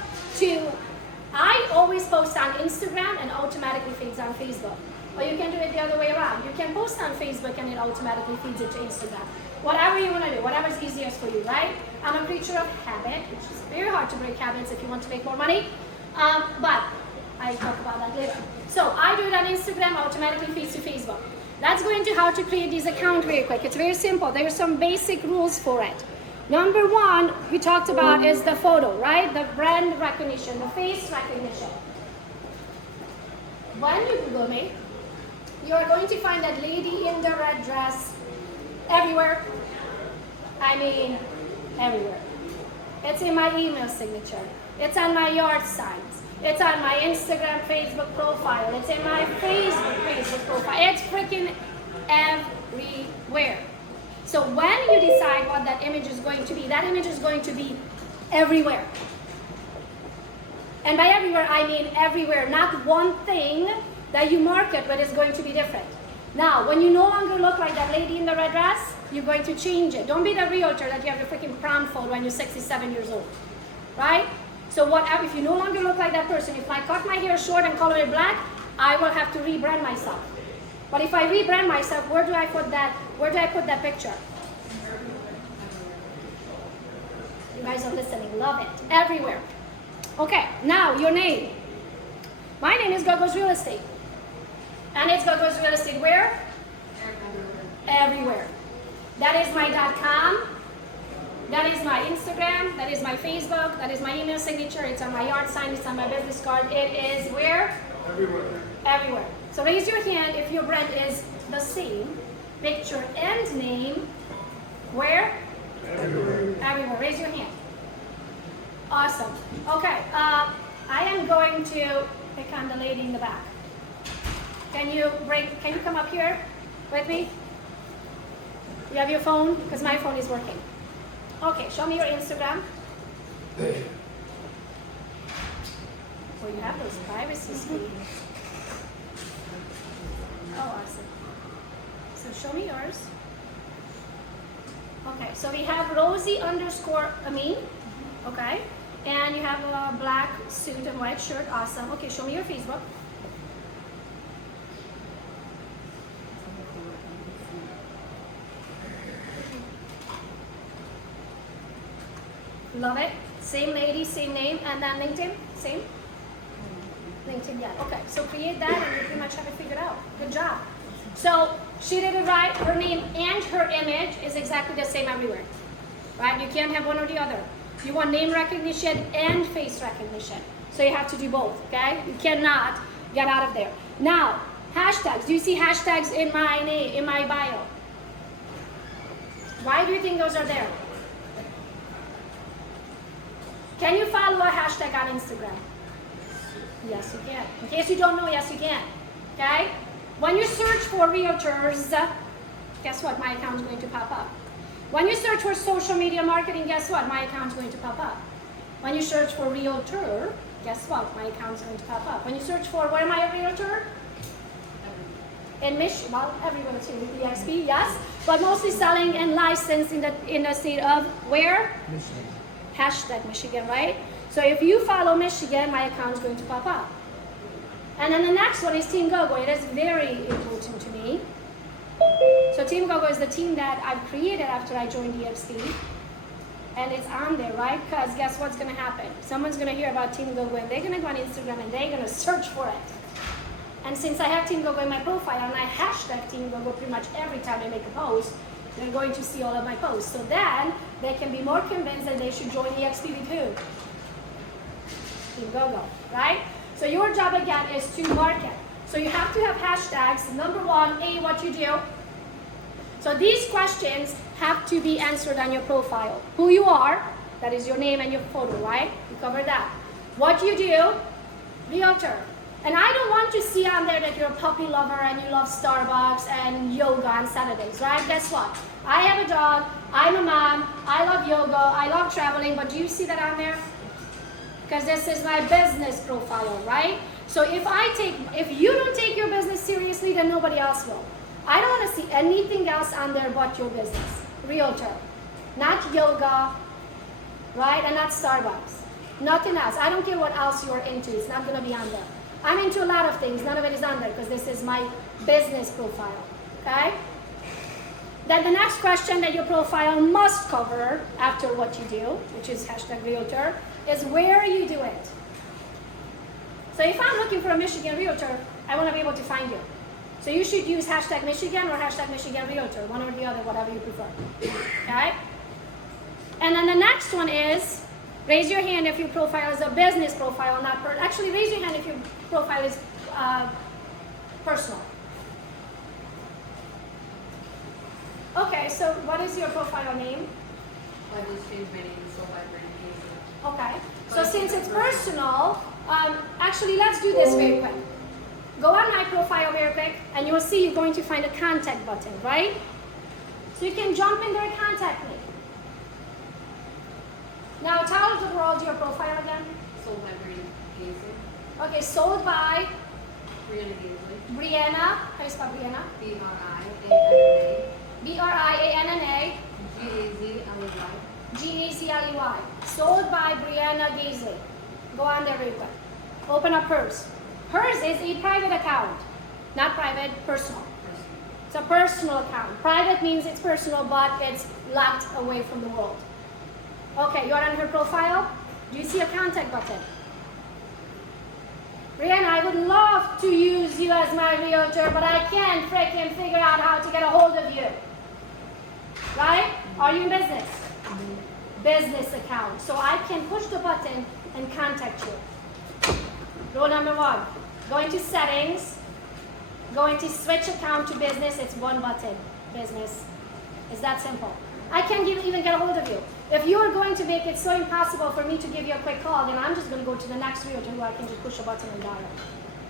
I always post on Instagram and automatically fades on Facebook. or you can do it the other way around. You can post on Facebook and it automatically feeds it to Instagram. Whatever you want to do, whatever's easiest for you, right? I'm a creature of habit, which is very hard to break habits if you want to make more money, but I'll talk about that later. So I do it on Instagram, automatically feeds to Facebook. Let's go into how to create this account very quick. It's very simple. There are some basic rules for it. Number one, we talked about is the photo, right? The brand recognition, the face recognition. When you Google me, you're going to find that lady in the red dress everywhere. I mean, everywhere. It's in my email signature. It's on my yard signs. It's on my Instagram, Facebook profile. It's in my Facebook profile. It's freaking everywhere. So when you decide what that image is going to be, that image is going to be everywhere. And by everywhere, I mean everywhere. Not one thing that you market, but it's going to be different. Now, when you no longer look like that lady in the red dress, you're going to change it. Don't be the realtor that you have the freaking prom photo when you're 67 years old, right? So whatever, if you no longer look like that person, if I cut my hair short and color it black, I will have to rebrand myself. But if I rebrand myself, where do I put that? Where do I put that picture? You guys are listening, love it, everywhere. Okay, now your name. My name is Gogo's Real Estate. And it's Gogo's Real Estate where? Everywhere. That is my .com. That is my Instagram. That is my Facebook. That is my email signature. It's on my yard sign. It's on my business card. It is where? Everywhere. Everywhere. So raise your hand if your brand is the same. Picture and name. Where? Everywhere. Everywhere. Raise your hand. Awesome. Okay. I am going to pick on the lady in the back. Can you come up here with me? You have your phone? Because my phone is working. Okay, show me your Instagram. Oh, you have those privacy screens. Oh, awesome. So show me yours. Okay, so we have Rosie_Amin. Okay, and you have a black suit and white shirt. Awesome. Okay, show me your Facebook. Love it. Same lady, same name, and then LinkedIn, same? LinkedIn, yeah. Okay, so create that and you pretty much have it figured out. Good job. So she did it right. Her name and her image is exactly the same everywhere, right? You can't have one or the other. You want name recognition and face recognition. So you have to do both, okay? You cannot get out of there. Now, hashtags. Do you see hashtags in my name, in my bio? Why do you think those are there? Can you follow a hashtag on Instagram? Yes, you can. In case you don't know, yes, you can. Okay? When you search for realtors, guess what? My account is going to pop up. When you search for social media marketing, guess what? My account is going to pop up. When you search for realtor, guess what? My account is going to pop up. When you search for where am I a realtor? In Michigan, well, everyone too, with EXP, yes. But mostly selling and licensed in the state of where? Michigan. Hashtag Michigan, right? So if you follow Michigan, my account is going to pop up. And then the next one is Team Gogo. It is very important to me. So Team Gogo is the team that I've created after I joined EXP. And it's on there, right? Because guess what's going to happen? Someone's going to hear about Team Gogo and they're going to go on Instagram and they're going to search for it. And since I have Team Gogo in my profile and I hashtag Team Gogo pretty much every time I make a post, they're going to see all of my posts. So then they can be more convinced that they should join EXP with who? Team Gogo, right? So your job again is to market. So you have to have hashtags. Number one, what you do. So these questions have to be answered on your profile. Who you are, that is your name and your photo, right? You covered that. What you do, realtor. And I don't want to see on there that you're a puppy lover and you love Starbucks and yoga on Saturdays, right? Guess what? I have a dog, I'm a mom, I love yoga, I love traveling, but do you see that on there? Because this is my business profile, right? So if you don't take your business seriously, then nobody else will. I don't want to see anything else on there but your business. Realtor. Not yoga, right? And not Starbucks. Nothing else. I don't care what else you're into. It's not going to be on there. I'm into a lot of things. None of it is on there because this is my business profile, okay? Then the next question that your profile must cover after what you do, which is #Realtor, is where you do it. So if I'm looking for a Michigan Realtor, I want to be able to find you. So you should use #Michigan or #Michigan Realtor, one or the other, whatever you prefer, okay? And then the next one is, raise your hand if your profile is a business profile, not actually raise your hand if your profile is personal. Okay, so what is your profile name? I just changed my name to Soul by Brand Casey. Okay, so since it's personal, actually let's do this very quick. Go on my profile very quick and you'll see you're going to find a contact button, right? So you can jump in there and contact me. Now tell the world your profile again. Sold by Brand Casey. Okay, sold by Brianna Gaisley. Brianna. How do you spell Brianna? B-R-I-A-N-N-A. B-R-I-A-N-N-A. G-A-Z-L-E-Y. G-A-Z-L-E-Y. Sold by Brianna Gaisley. Go on there very quick. Open up hers. Hers is a private account. Not private, personal. It's a personal account. Private means it's personal, but it's locked away from the world. Okay, you're on her profile. Do you see a contact button? Brianna, I would love to use you as my realtor, but I can't freaking figure out how to get a hold of you. Right? Are you in business? Business account. So I can push the button and contact you. Rule number 1. Go into settings. Go into switch account to business. It's one button. Business. It's that simple. I can't even get a hold of you. If you are going to make it so impossible for me to give you a quick call, then I'm just going to go to the next realtor who I can just push a button and dial.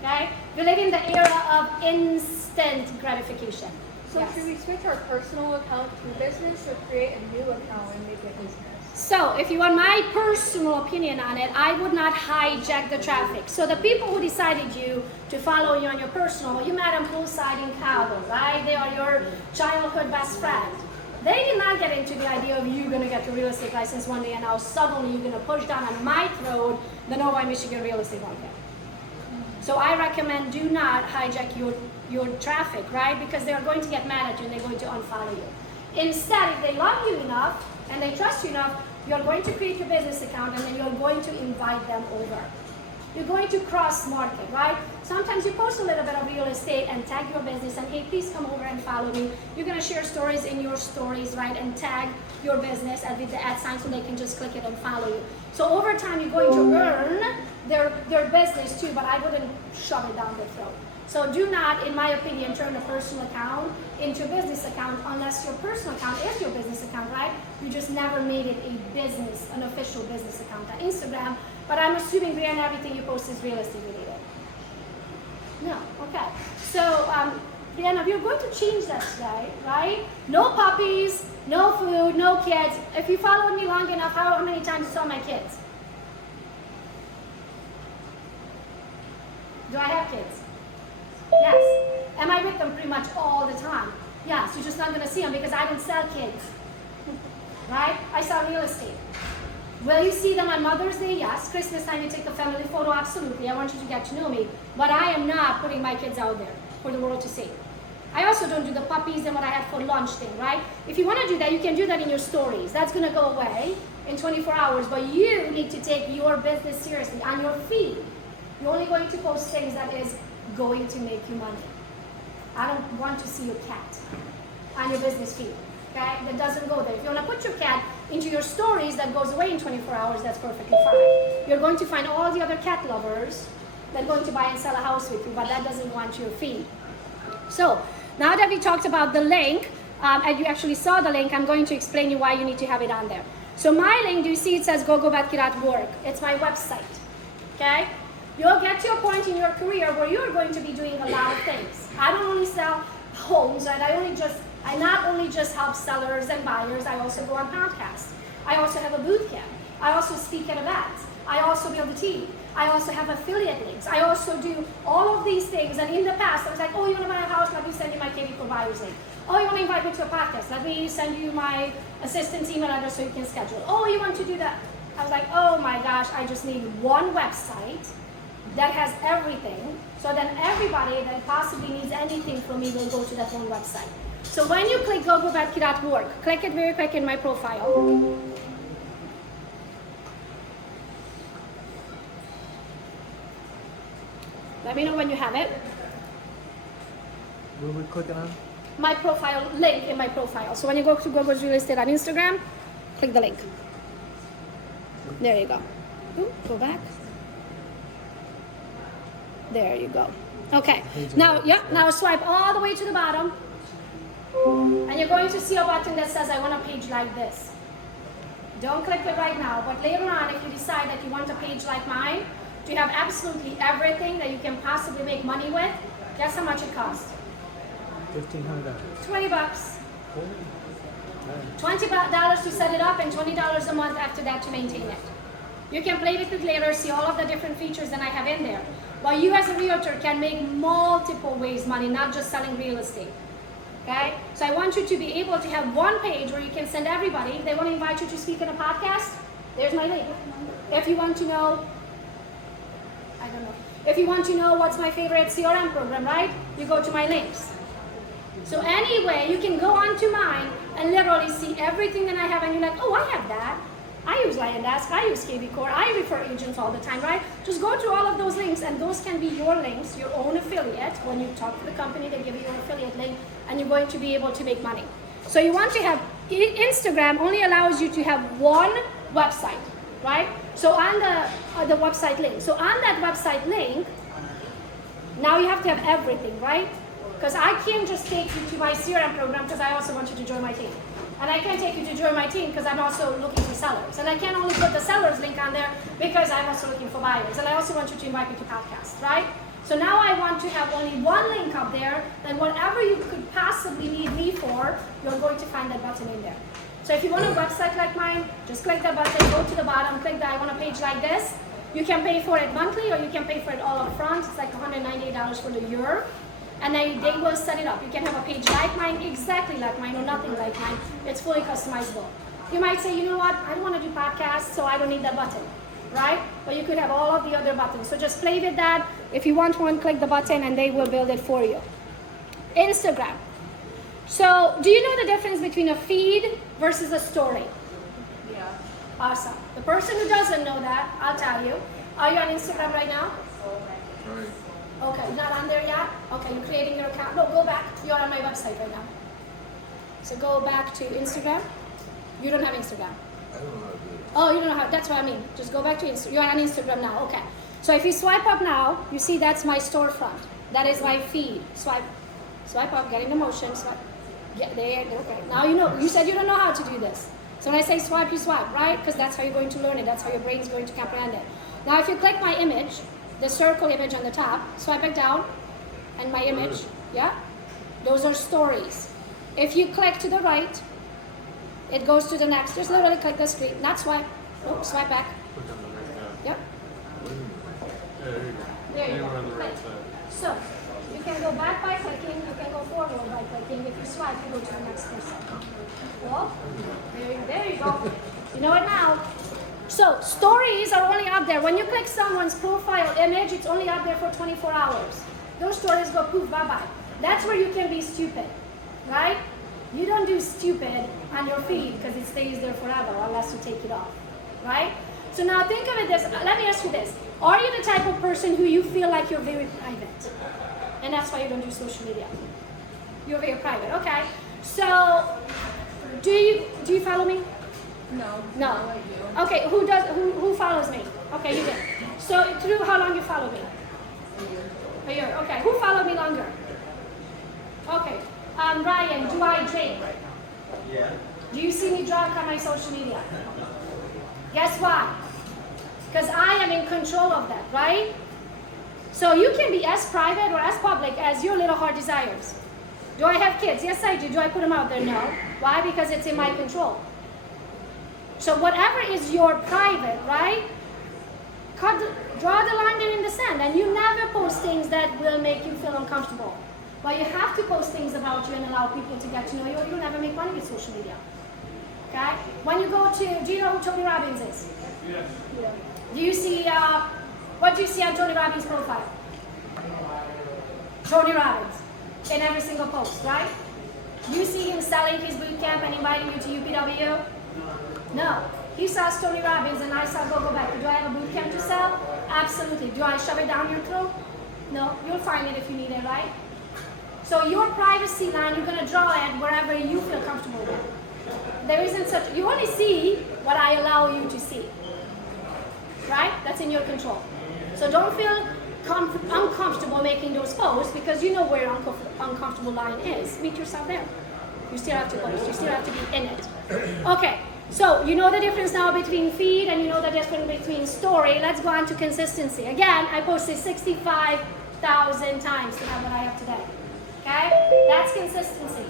Okay? We live in the era of instant gratification. So Yes. should we switch our personal account to business or create a new account and make it business? So, if you want my personal opinion on it, I would not hijack the traffic. So the people who decided to follow you on your personal, you met them poolside in Cabo, right? They are your childhood best friend. They did not get into the idea of you going to get a real estate license one day and now suddenly you're going to push down on my throat the Novi, Michigan real estate market. So I recommend do not hijack your traffic, right? Because they're going to get mad at you and they're going to unfollow you. Instead, if they love you enough and they trust you enough, you're going to create your business account and then you're going to invite them over. You're going to cross market, right? Sometimes you post a little bit of real estate and tag your business and hey, please come over and follow me. You're going to share stories in your stories, right? And tag your business and with the ad sign so they can just click it and follow you. So over time, you're going to earn their business too, but I wouldn't shove it down their throat. So do not, in my opinion, turn a personal account into a business account unless your personal account is your business account, right? You just never made it a business, an official business account on Instagram. But I'm assuming, Brianna, everything you post is real estate related. No, okay. So, Brianna, we're going to change that today, right? No puppies, no food, no kids. If you followed me long enough, how many times you saw my kids? Do I have kids? Yes. Am I with them pretty much all the time? Yes, you're just not going to see them because I don't sell kids. Right? I sell real estate. Will you see them on Mother's Day? Yes. Christmas time, you take a family photo? Absolutely. I want you to get to know me. But I am not putting my kids out there for the world to see. I also don't do the puppies and what I had for lunch thing, right? If you want to do that, you can do that in your stories. That's going to go away in 24 hours. But you need to take your business seriously on your feed. You're only going to post things that is going to make you money. I don't want to see your cat on your business feed. Okay? That doesn't go there. If you want to put your cat into your stories that goes away in 24 hours, that's perfectly fine. You're going to find all the other cat lovers that are going to buy and sell a house with you, but that doesn't want your feed. So, now that we talked about the link, and you actually saw the link, I'm going to explain you why you need to have it on there. So my link, do you see it says gogobethke.org? It's my website. Okay? You'll get to a point in your career where you're going to be doing a lot of things. I don't only sell homes, right? I not only just help sellers and buyers, I also go on podcasts. I also have a bootcamp. I also speak at events. I also build a team. I also have affiliate links. I also do all of these things. And in the past, I was like, oh, you want to buy a house? Let me send you my KB for buyers link. Oh, you want to invite me to a podcast? Let me send you my assistant's email address so you can schedule. Oh, you want to do that? I was like, oh my gosh, I just need one website that has everything. So then everybody that possibly needs anything from me will go to that one website. So when you click gogobethke.org, click it very quick in my profile. Let me know when you have it. What are we clicking on? My profile, link in my profile. So when you go to Gogo's Real Estate on Instagram, click the link. There you go. Ooh, go back. There you go. Okay. Now, now swipe all the way to the bottom. And you're going to see a button that says, I want a page like this. Don't click it right now, but later on, if you decide that you want a page like mine, to have absolutely everything that you can possibly make money with, guess how much it costs? $1,500. 20 bucks. $20 to set it up and $20 a month after that to maintain it. You can play with it later, see all of the different features that I have in there. But you as a realtor can make multiple ways money, not just selling real estate. Okay? So I want you to be able to have one page where you can send everybody. If they want to invite you to speak in a podcast, there's my link. If you want to know, I don't know. If you want to know what's my favorite CRM program, right? You go to my links. So anyway, you can go onto mine and literally see everything that I have, and you're like, oh, I have that. I use LionDesk, I use KV Core, I refer agents all the time, right? Just go to all of those links, and those can be your links, your own affiliate. When you talk to the company, they give you an affiliate link, and you're going to be able to make money. So you want to have, Instagram only allows you to have one website, right? So on the website link. So on that website link, now you have to have everything, right? Because I can't just take you to my CRM program because I also want you to join my team. And I can't take you to join my team because I'm also looking for sellers. And I can't only put the sellers link on there because I'm also looking for buyers. And I also want you to invite me to podcasts, right? So now I want to have only one link up there, and whatever you could possibly need me for, you're going to find that button in there. So if you want a website like mine, just click that button, go to the bottom, click that I want a page like this. You can pay for it monthly or you can pay for it all up front. It's like $198 for the year. And they will set it up. You can have a page like mine, exactly like mine, or nothing like mine. It's fully customizable. You might say, you know what, I don't want to do podcasts, so I don't need that button, right? But you could have all of the other buttons. So just play with that. If you want one, click the button and they will build it for you. Instagram. So do you know the difference between a feed versus a story? Yeah. Awesome. The person who doesn't know that, I'll tell you. Are you on Instagram right now? Right. Okay, you're not on there yet? Okay, you're creating your account. No, go back. You're on my website right now. So go back to Instagram. You don't have Instagram. I don't know how to do it. Oh, you don't know how. That's what I mean. Just go back to Instagram. You're on Instagram now. Okay. So if you swipe up now, you see that's my storefront. That is my feed. Swipe up, getting the motion. Swipe. Yeah, there. Okay. Now you know. You said you don't know how to do this. So when I say swipe, you swipe, right? Because that's how you're going to learn it. That's how your brain's going to comprehend it. Now if you click my image, the circle image on the top, swipe it down, and my image, yeah? Those are stories. If you click to the right, it goes to the next. Just literally click the screen, not swipe. Nope, swipe back. Click on the next tab. Yep. Yeah, there you go. There you Now go. we're on the right Click. side. So, you can go back by clicking, you can go forward by clicking. If you swipe, you go to the next person. Well, there you go. You know it now. So, stories are only up there. When you click someone's profile image, it's only up there for 24 hours. Those stories go poof, bye-bye. That's where you can be stupid, right? You don't do stupid on your feed because it stays there forever unless you take it off, right? So now think of it this, let me ask you this. Are you the type of person who you feel like you're very private? And that's why you don't do social media. You're very private, okay. So, do you follow me? No. No. I do. Okay, who follows me? Okay, you did. So through how long you follow me? A year. Okay. Who followed me longer? Okay. Ryan, do I drink? Yeah. Do you see me drunk on my social media? Guess why? Because I am in control of that, right? So you can be as private or as public as your little heart desires. Do I have kids? Yes, I do. Do I put them out there? No. Why? Because it's in my control. So whatever is your private, right? Draw the line there in the sand, and you never post things that will make you feel uncomfortable. But you have to post things about you and allow people to get to know you, or you'll never make money with social media. Okay? When you go to, do you know who Tony Robbins is? Yes. Do you see What do you see on Tony Robbins' profile? Tony Robbins in every single post, right? Do you see him selling his bootcamp and inviting you to UPW? No. He sells Tony Robbins and I sell Gogo Bethke. Do I have a bootcamp to sell? Absolutely. Do I shove it down your throat? No. You'll find it if you need it, right? So your privacy line, you're going to draw it wherever you feel comfortable with. There isn't such, you only see what I allow you to see. Right? That's in your control. So don't feel uncomfortable making those posts because you know where your uncomfortable line is. Meet yourself there. You still have to post. You still have to be in it. Okay. So you know the difference now between feed and you know the difference between story. Let's go on to consistency. Again, I posted 65,000 times to have what I have today. Okay? That's consistency.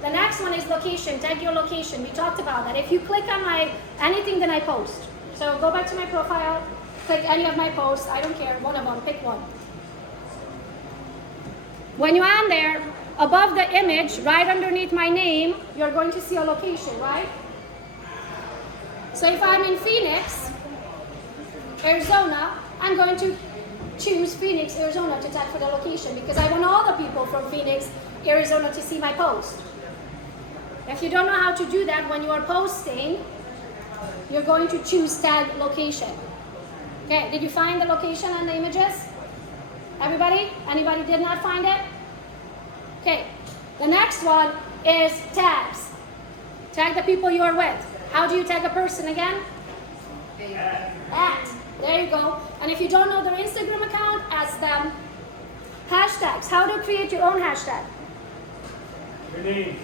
The next one is location. Tag your location. We talked about that. If you click on anything that I post. So go back to my profile, click any of my posts. I don't care. One of them. Pick one. When you're on there, above the image, right underneath my name, you're going to see a location, right? So if I'm in Phoenix, Arizona, I'm going to choose Phoenix, Arizona to tag for the location because I want all the people from Phoenix, Arizona to see my post. If you don't know how to do that when you are posting, you're going to choose tag location. Okay, did you find the location on the images? Everybody? Anybody did not find it? Okay, the next one is tags. Tag the people you're with. How do you tag a person again? At. There you go. And if you don't know their Instagram account, ask them. Hashtags. How to create your own hashtag. Your name.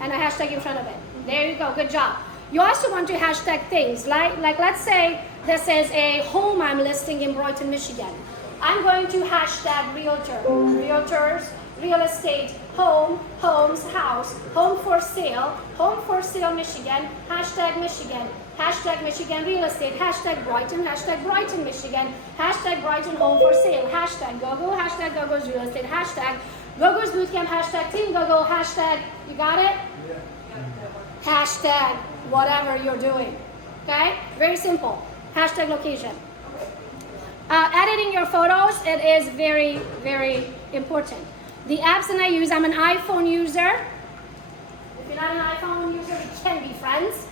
And a hashtag in front of it. There you go. Good job. You also want to hashtag things. Like let's say this is a home I'm listing in Brighton, Michigan. I'm going to hashtag Realtor. Realtors, real estate, home, homes, house, home for sale, Michigan, hashtag Michigan real estate, hashtag Brighton, Michigan, hashtag Brighton home for sale, hashtag Gogo's real estate, hashtag Gogo's bootcamp, hashtag Team Gogo, hashtag, you got it? Yeah. Hashtag whatever you're doing. Okay? Very simple. Hashtag location. Editing your photos, it is very, very important. The apps that I use, I'm an iPhone user. If you're not an iPhone user, we can be friends.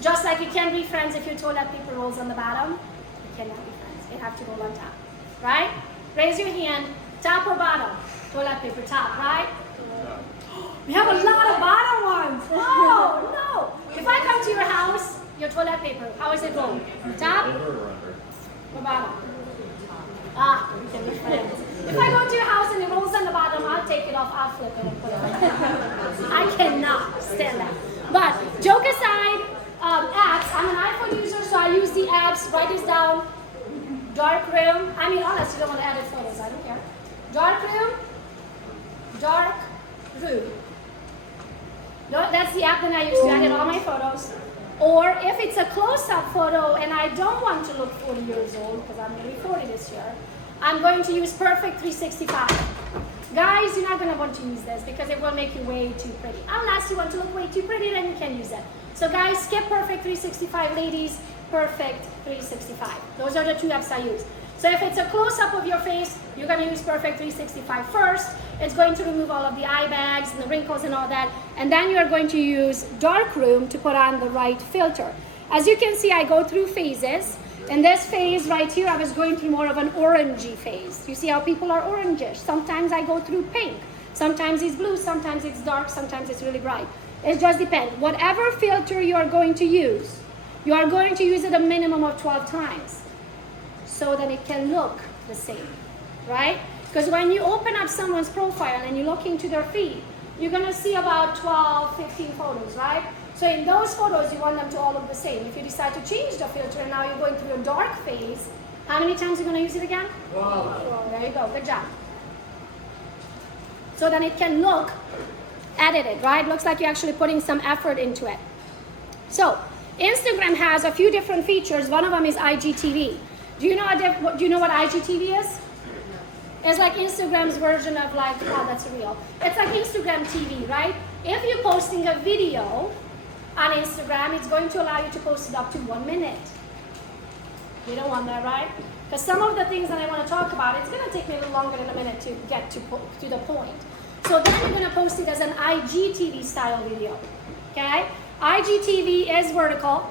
Just like you can't be friends if your toilet paper rolls on the bottom. You cannot be friends. They have to roll on top. Right? Raise your hand. Top or bottom? Toilet paper top, right? We have a lot of bottom ones. Oh, no. If I come to your house, your toilet paper, how is it rolled? Top or bottom? Ah, we can be friends. If I go to your house and it rolls on the bottom, I'll take it off, I'll flip it and put it on. I cannot stand that. But joke aside, apps, I'm an iPhone user, so I use the apps. Write this down. Dark room. I mean, honestly, you don't want to edit photos. I don't care. Dark room. Dark room. No, that's the app that I use to edit all my photos. Or if it's a close-up photo and I don't want to look 40 years old, because I'm going to be 40 this year, I'm going to use Perfect 365. Guys, you're not going to want to use this because it will make you way too pretty. Unless you want to look way too pretty, then you can use it. So guys, skip Perfect 365. Ladies, Perfect 365. Those are the two apps I use. So if it's a close-up of your face, you're going to use Perfect 365 first. It's going to remove all of the eye bags and the wrinkles and all that. And then you're going to use Darkroom to put on the right filter. As you can see, I go through phases. In this phase right here, I was going through more of an orangey phase. You see how people are orangish. Sometimes I go through pink. Sometimes it's blue, sometimes it's dark, sometimes it's really bright. It just depends. Whatever filter you are going to use, you are going to use it a minimum of 12 times so that it can look the same, right? Because when you open up someone's profile and you look into their feed, you're going to see about 12, 15 photos, right? So in those photos, you want them to all look the same. If you decide to change the filter and now you're going through a dark phase, how many times are you going to use it again? Wow. There you go. Good job. So then it can look edited, right? Looks like you're actually putting some effort into it. So Instagram has a few different features. One of them is IGTV. Do you know what IGTV is? It's like Instagram's version of like, oh, that's real. It's like Instagram TV, right? If you're posting a video on Instagram, it's going to allow you to post it up to 1 minute. You don't want that, right? Because some of the things that I want to talk about, it's going to take me a little longer than a minute to get to the point. So then you're going to post it as an IGTV style video, okay? IGTV is vertical,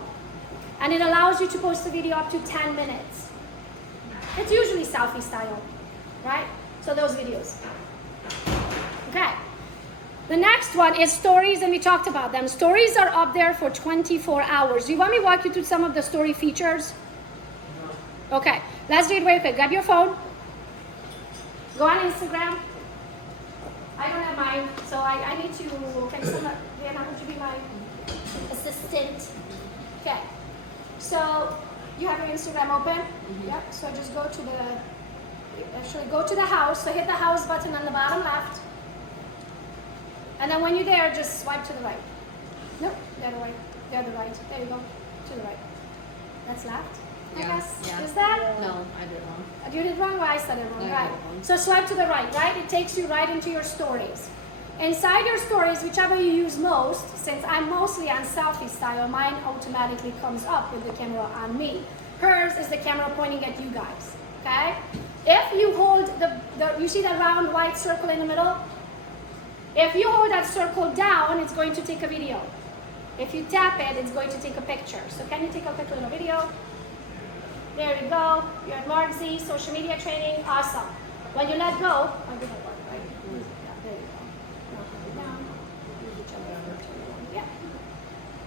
and it allows you to post a video up to 10 minutes. It's usually selfie style, right? So those videos. Okay. The next one is stories, and we talked about them. Stories are up there for 24 hours. Do you want me to walk you through some of the story features? Okay, let's do it very quick. Grab your phone. Go on Instagram. I don't have mine, so I need to, can someone, Diana, would you be my assistant? Okay, so you have your Instagram open? Yep, so just go to the house. So hit the house button on the bottom left. And then when you're there, just swipe to the right. Nope, the other way. The other right. There you go. To the right. That's left. I guess. Yeah. Is that? No, I did it wrong. You did wrong? Well, I said it wrong. I Right. did it wrong. So swipe to the right, right? It takes you right into your stories. Inside your stories, whichever you use most, since I'm mostly on selfie style, mine automatically comes up with the camera on me. Hers is the camera pointing at you guys. Okay? If you hold you see that round white circle in the middle? If you hold that circle down, it's going to take a video. If you tap it, it's going to take a picture. So can you take a quick little video? There you go. You're at Mark Z, social media training. Awesome. When you let go, I'll do that one, right? Yeah, there you go. Now put it down. Use whichever one you want.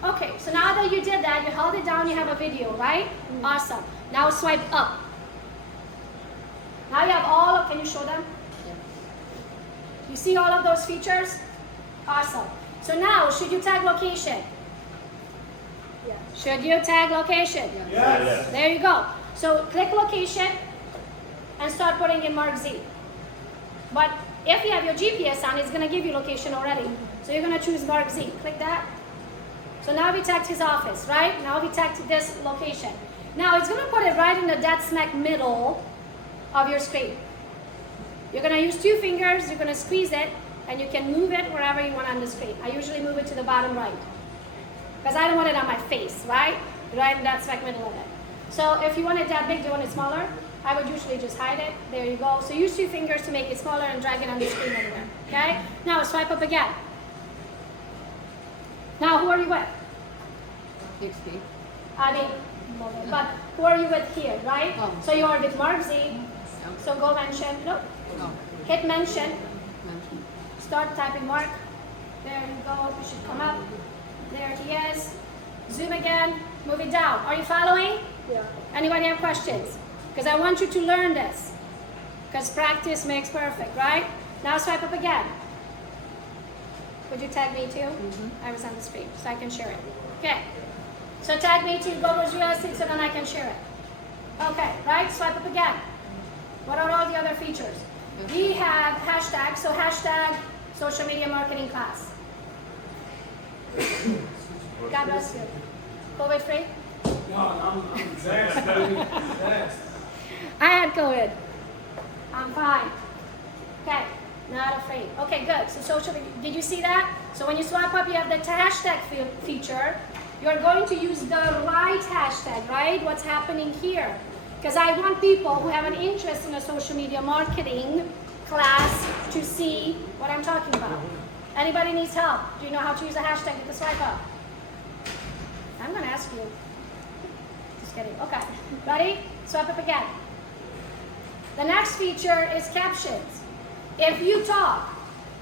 Yeah. Okay, so now that you did that, you held it down, you have a video, right? Awesome. Now swipe up. Now you have all of, can you show them? You see all of those features? Awesome. So now, should you tag location? Yes. Should you tag location? Yes. There you go. So click location and start putting in Mark Z. But if you have your GPS on, it's going to give you location already. So you're going to choose Mark Z. Click that. So now we tagged his office, right? Now we tagged this location. Now it's going to put it right in the dead smack middle of your screen. You're going to use 2 fingers, you're going to squeeze it, and you can move it wherever you want on the screen. I usually move it to the bottom right, because I don't want it on my face, right? Right in that smack middle of it. So if you want it that big, do you want it smaller? I would usually just hide it. There you go. So use 2 fingers to make it smaller and drag it on the screen anywhere, okay? Now swipe up again. Now who are you with? XP. I mean, but who are you with here, right? Oh. So you are with Mark Z. So go mention, no, Oh, hit mention. mention. Start typing Mark. There you go. You should come up. There he is. Zoom again. Move it down. Are you following? Yeah. Anybody have questions? Because I want you to learn this. Because practice makes perfect, right? Now swipe up again. Would you tag me too? I was on the screen, so I can share it. Okay. So tag me too. Gogo's Real Estate, so then I can share it. Okay, right? Swipe up again. What are all the other features? We have hashtag, so hashtag social media marketing class. God bless you. COVID free? No, I'm vexed, baby. Vexed. I had COVID. I'm fine. Okay, not afraid. Okay, good. So social, did you see that? So when you swipe up, you have the hashtag feature. You're going to use the right hashtag, right? What's happening here? Because I want people who have an interest in a social media marketing class to see what I'm talking about. Anybody needs help? Do you know how to use a hashtag with the swipe up? I'm going to ask you. Just kidding. Okay. Ready? Swipe up again. The next feature is captions. If you talk,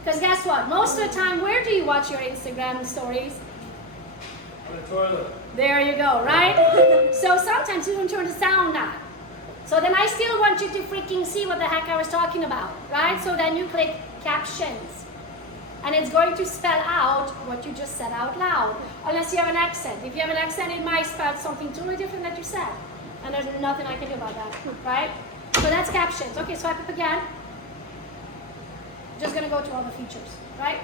because guess what? Most of the time, where do you watch your Instagram stories? On the toilet. There you go, right? So sometimes you don't turn the sound on. So then I still want you to freaking see what the heck I was talking about, right? So then you click captions. And it's going to spell out what you just said out loud. Unless you have an accent. If you have an accent, it might spell something totally different that you said. And there's nothing I can do about that, right? So that's captions. Okay, swipe up again. Just gonna go to all the features, right?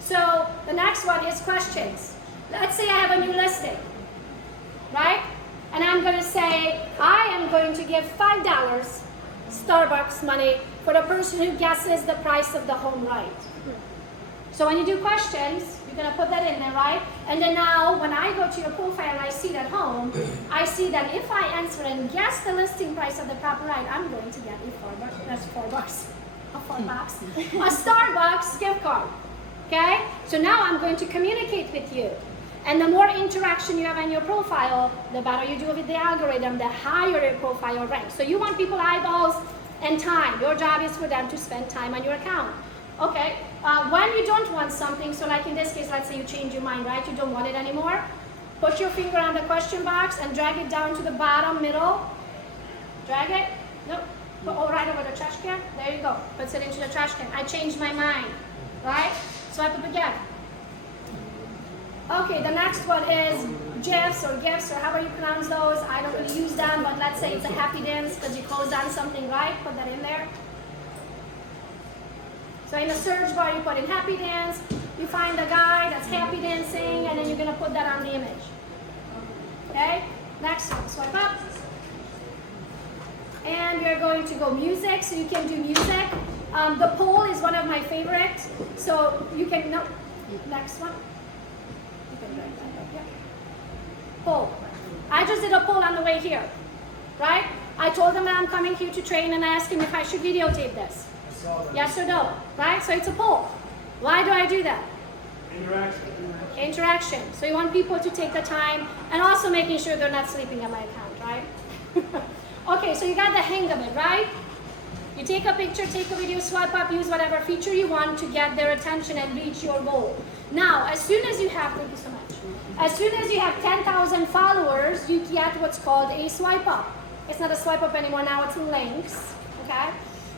So the next one is questions. Let's say I have a new listing, right? And I'm gonna say, I am going to give $5 Starbucks money for the person who guesses the price of the home right. So when you do questions, you You're gonna put that in there, right? And then now, when I go to your profile and I see that home, I see that if I answer and guess the listing price of the property right, I'm going to get a $4. That's $4. A $4. A Starbucks gift card. Okay? So now I'm going to communicate with you. And the more interaction you have on your profile, the better you do with the algorithm, the higher your profile ranks. So you want people eyeballs and time. Your job is for them to spend time on your account. Okay, when you don't want something, so like in this case, let's say you change your mind, right? You don't want it anymore. Put your finger on the question box and drag it down to the bottom middle. Drag it. Nope. Oh, right over the trash can. There you go. Puts it into the trash can. I changed my mind, right? Swipe up again. Okay, the next one is GIFs or GIFs or however you pronounce those. I don't really use them, but let's say it's a happy dance because you closed on something, right? Put that in there. So in the search bar, you put in happy dance, you find the guy that's happy dancing, and then you're gonna put that on the image. Okay, next one, swipe up. And we're going to go music, so you can do music. The poll is one of my favorites, so you can, no, next one. You can drag that up, yeah. Poll. I just did a poll on the way here, right? I told them that I'm coming here to train and I asked him if I should videotape this. Yes or no, right? So it's a poll. Why do I do that? Interaction. So you want people to take the time and also making sure they're not sleeping on my account, right? Okay, so you got the hang of it, right? You take a picture, take a video, swipe up, use whatever feature you want to get their attention and reach your goal. Now, as soon as you have, thank you so much. As soon as you have 10,000 followers, you get what's called a swipe up. It's not a swipe up anymore, now it's links, okay?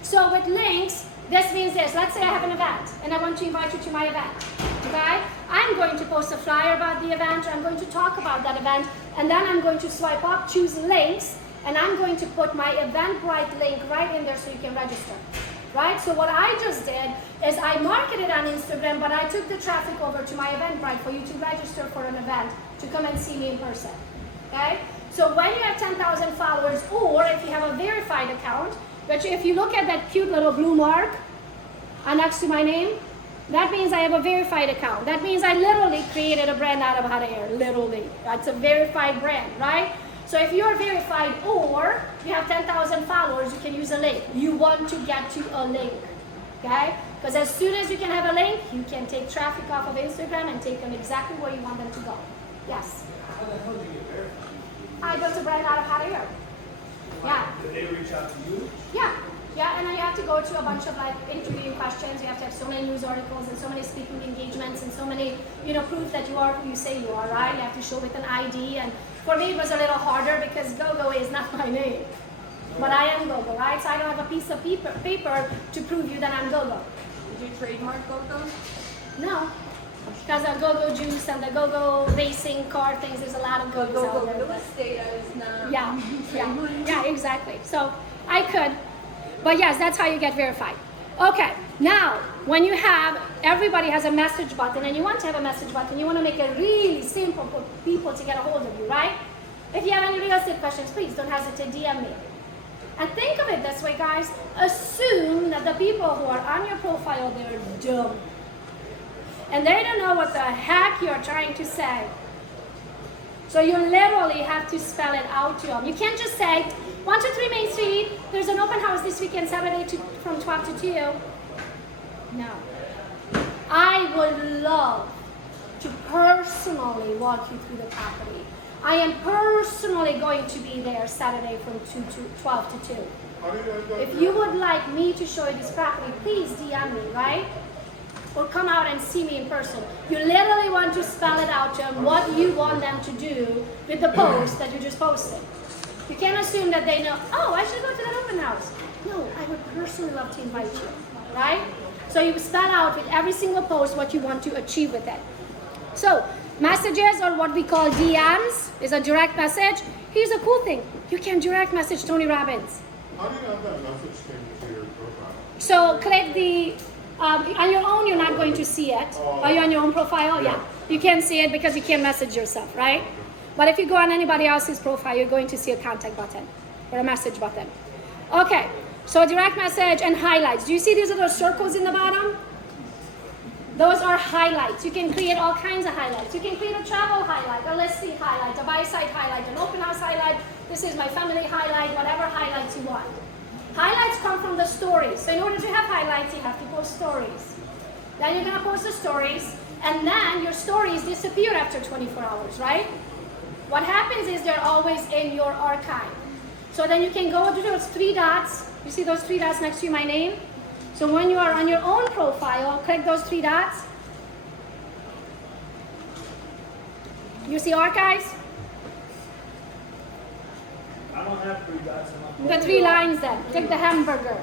So with links, this means this. Let's say I have an event and I want to invite you to my event, okay? I'm going to post a flyer about the event, or I'm going to talk about that event, and then I'm going to swipe up, choose links, and I'm going to put my Eventbrite link right in there so you can register, right? So what I just did is I marketed on Instagram, but I took the traffic over to my Eventbrite for you to register for an event to come and see me in person, okay? So when you have 10,000 followers, or if you have a verified account, but if you look at that cute little blue mark next to my name, that means I have a verified account. That means I literally created a brand out of hot air, literally. That's a verified brand, right? So if you're verified or you have 10,000 followers, you can use a link. You want to get to a link, okay? Because as soon as you can have a link, you can take traffic off of Instagram and take them exactly where you want them to go. Yes? How the hell do you get verified? I built a brand out of hot air. Yeah. Did they reach out to you? Yeah, yeah, and then you have to go to a bunch of like interviewing questions. You have to have so many news articles and so many speaking engagements and so many, proof that you are who you say you are, right? You have to show with an ID. And for me, it was a little harder because Gogo is not my name, but I am Gogo, right? So I don't have a piece of paper to prove you that I'm Gogo. Did you trademark Gogo? No, because of Gogo Juice and the Gogo racing car things, there's a lot of Gogos out Gogo there. real estate is not. Yeah, exactly. So I could, but yes, that's how you get verified. Okay, now when you have, everybody has a message button and you want to have a message button, you want to make it really simple for people to get a hold of you, right? If you have any real estate questions, please don't hesitate, DM me. And think of it this way, guys. Assume that the people who are on your profile, they're dumb. And they don't know what the heck you're trying to say. So you literally have to spell it out to them. You can't just say, 123 Main Street, there's an open house this weekend, Saturday from 12 to 2. No. I would love to personally walk you through the property. I am personally going to be there Saturday from 12 to 2. If you would like me to show you this property, please DM me, right? Or come out and see me in person. You literally want to spell it out to them what you want them to do with the post that you just posted. You can't assume that they know, oh, I should go to that open house. No, I would personally love to invite you, right? So you spell out with every single post what you want to achieve with it. So messages, or what we call DMs, is a direct message. Here's a cool thing. You can direct message Tony Robbins. How do you have that message came to your profile? So click the, on your own, you're not going to see it. Are you on your own profile? Yeah. You can't see it because you can't message yourself, right? But if you go on anybody else's profile, you're going to see a contact button or a message button. Okay, so direct message and highlights. Do you see these little circles in the bottom? Those are highlights. You can create all kinds of highlights. You can create a travel highlight, a listing highlight, a buy-side highlight, an open house highlight. This is my family highlight, whatever highlights you want. Highlights come from the stories. So in order to have highlights, you have to post stories. Then you're going to post the stories, and then your stories disappear after 24 hours, right? What happens is they're always in your archive. So then you can go to those 3 dots. You see those 3 dots next to my name? So when you are on your own profile, click those 3 dots. You see archives? I don't have 3 dots in my The 3 lines then. Click the hamburger.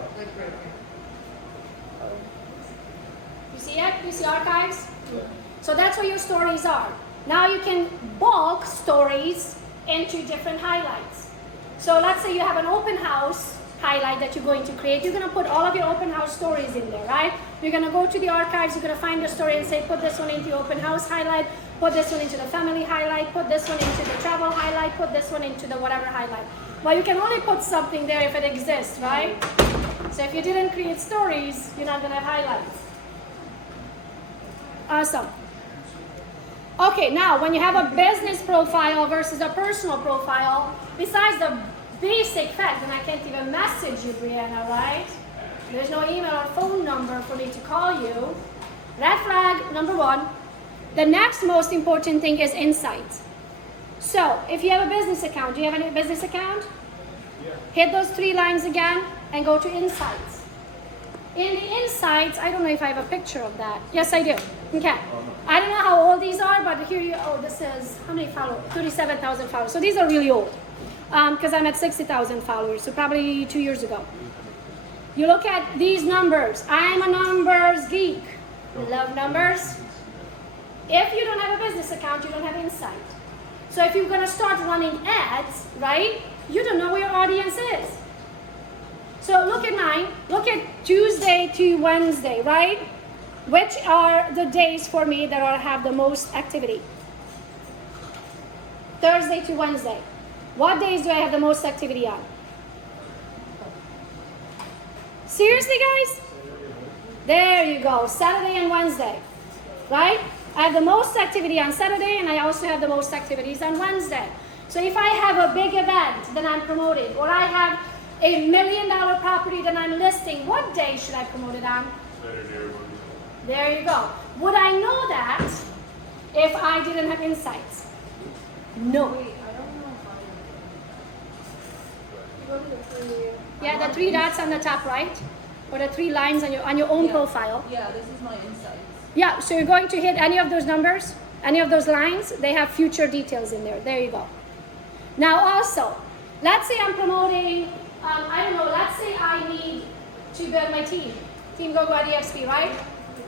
You see it? You see archives? So that's where your stories are. Now you can bulk stories into different highlights. So let's say you have an open house highlight that you're going to create. You're going to put all of your open house stories in there, right? You're going to go to the archives, you're going to find your story and say, put this one into the open house highlight, put this one into the family highlight, put this one into the travel highlight, put this one into the whatever highlight. Well, you can only put something there if it exists, right? So if you didn't create stories, you're not going to have highlights. Awesome. Okay, now when you have a business profile versus a personal profile, besides the basic fact, and I can't even message you, Brianna, right? There's no email or phone number for me to call you. Red flag, number 1. The next most important thing is insights. So, if you have a business account, do you have a business account? Yeah. Hit those 3 lines again and go to insights. In the insights, I don't know if I have a picture of that. Yes, I do. Okay. I don't know how old these are, but here you, oh, this is, how many followers? 37,000 followers. So these are really old. Because I'm at 60,000 followers, so probably 2 years ago. You look at these numbers. I'm a numbers geek. Love numbers. If you don't have a business account, you don't have insight. So if you're going to start running ads, right, you don't know where your audience is. So look at mine. Look at Tuesday to Wednesday, right? Which are the days for me that I have the most activity? Thursday to Wednesday. What days do I have the most activity on? Seriously, guys? There you go. Saturday and Wednesday, right? I have the most activity on Saturday, and I also have the most activities on Wednesday. So if I have a big event that I'm promoting, or I have a $1 million property that I'm listing, what day should I promote it on? Saturday or Monday. There you go. Would I know that if I didn't have insights? No. Wait, I don't know if I go to the 3. Yeah, the 3 dots on the top right, or the 3 lines on your own profile. Yeah, this is my insights. Yeah, so you're going to hit any of those numbers, any of those lines, they have future details in there. There you go. Now also, let's say I'm promoting, I don't know, let's say I need to build my team Gogo EXP, right?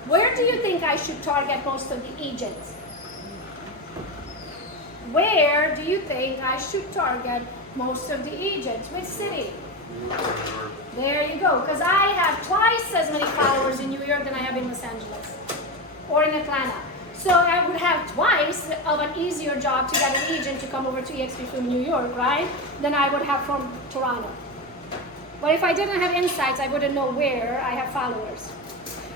Where do you think I should target most of the agents? Where do you think I should target most of the agents? Which city? There you go, because I have twice as many followers in New York than I have in Los Angeles or in Atlanta. So I would have twice of an easier job to get an agent to come over to EXP from New York, right? Than I would have from Toronto. But if I didn't have insights, I wouldn't know where I have followers.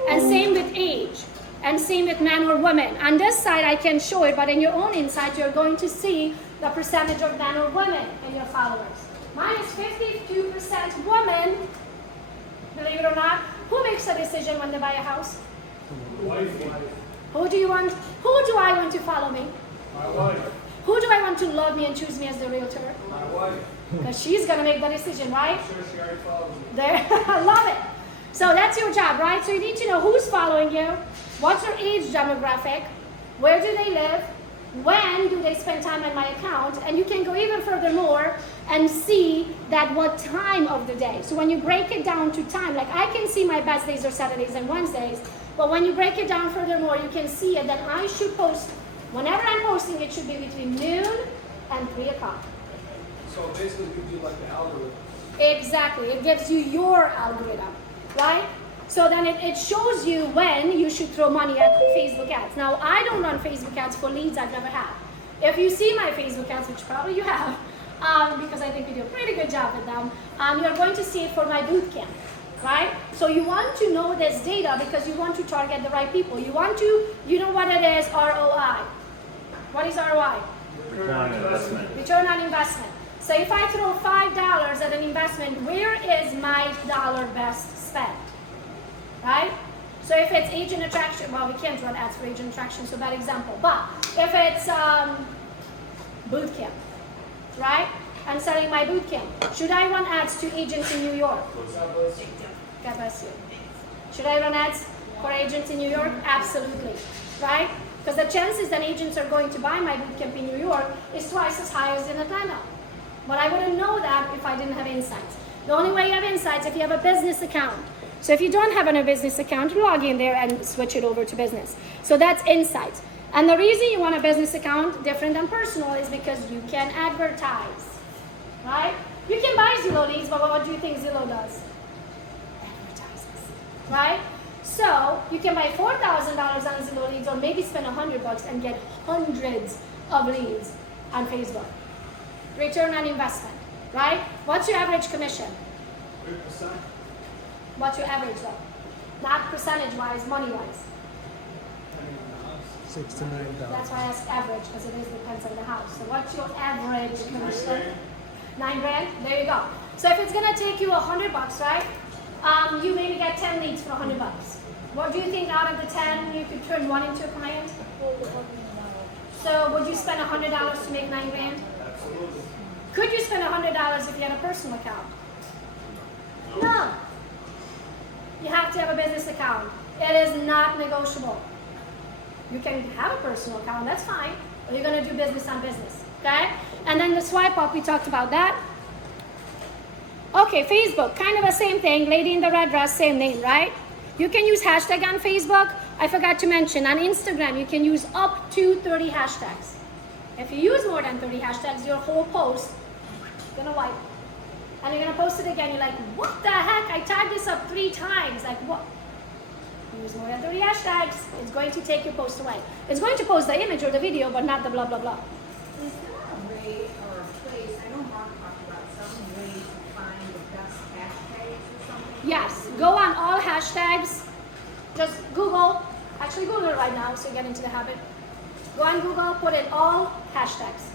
And same with age, and same with men or women. On this side, I can show it, but in your own insight, you're going to see the percentage of men or women in your followers. Mine is 52% women, believe it or not. Who makes a decision when they buy a house? Wife. Who do I want to follow me? My wife. Who do I want to love me and choose me as the realtor? My wife. Because she's going to make the decision, right? I'm sure she already follows me. There, I love it. So that's your job, right? So you need to know who's following you, what's their age demographic, where do they live, when do they spend time on my account, and you can go even furthermore and see that what time of the day. So when you break it down to time, like I can see my best days are Saturdays and Wednesdays, but when you break it down furthermore, you can see it that I should post, whenever I'm posting, it should be between noon and 3 o'clock. So basically, we do like the algorithm. Exactly, it gives you your algorithm, right? So then it shows you when you should throw money at Facebook ads. Now, I don't run Facebook ads for leads I've never had. If you see my Facebook ads, which probably you have, because I think we do a pretty good job with them, you're going to see it for my bootcamp. right? So you want to know this data because you want to target the right people. You want to, you know what it is, ROI. What is ROI? Return on investment. Return on investment. So if I throw $5 at an investment, where is my dollar best spent, right? So if it's agent attraction, well, we can't run ads for agent attraction, so bad example. But if it's bootcamp, right? I'm selling my bootcamp. Should I run ads to agents in New York? God bless you. Should I run ads for agents in New York? Absolutely, right? Because the chances that agents are going to buy my bootcamp in New York is twice as high as in Atlanta. But I wouldn't know that if I didn't have insights. The only way you have insights if you have a business account. So if you don't have a business account, log in there and switch it over to business. So that's insights. And the reason you want a business account different than personal is because you can advertise, right? You can buy Zillow leads, but what do you think Zillow does? Advertises, right? So you can buy $4,000 on Zillow leads or maybe spend $100 and get hundreds of leads on Facebook. Return on investment, right? What's your average commission? 3%. What's your average though? Not percentage-wise, money-wise. $6 to $9. That's why I ask average, because it depends on the house. So what's your average commission? $9,000? There you go. So if it's gonna take you $100, right? You maybe get 10 leads for $100. What do you think out of the 10 you could turn one into a client? So would you spend $100 to make $9,000? Absolutely. Could you spend $100 if you had a personal account? No. You have to have a business account. It is not negotiable. You can have a personal account, that's fine, but you're gonna do business on business, okay? And then the swipe up, we talked about that. Okay, Facebook, kind of the same thing. Lady in the red dress, same name, right? You can use hashtag on Facebook. I forgot to mention, on Instagram, you can use up to 30 hashtags. If you use more than 30 hashtags, your whole post is gonna wipe. And you're gonna post it again, you're like, what the heck? I tagged this up 3 times, like what? Use more than 30 hashtags, it's going to take your post away. It's going to post the image or the video, but not the blah, blah, blah. Is there a way or a place, I know Mark talked about some way to find the best hashtags or something? Yes, go on all hashtags. Just Google, actually Google it right now so you get into the habit. Go on Google, put in all hashtags.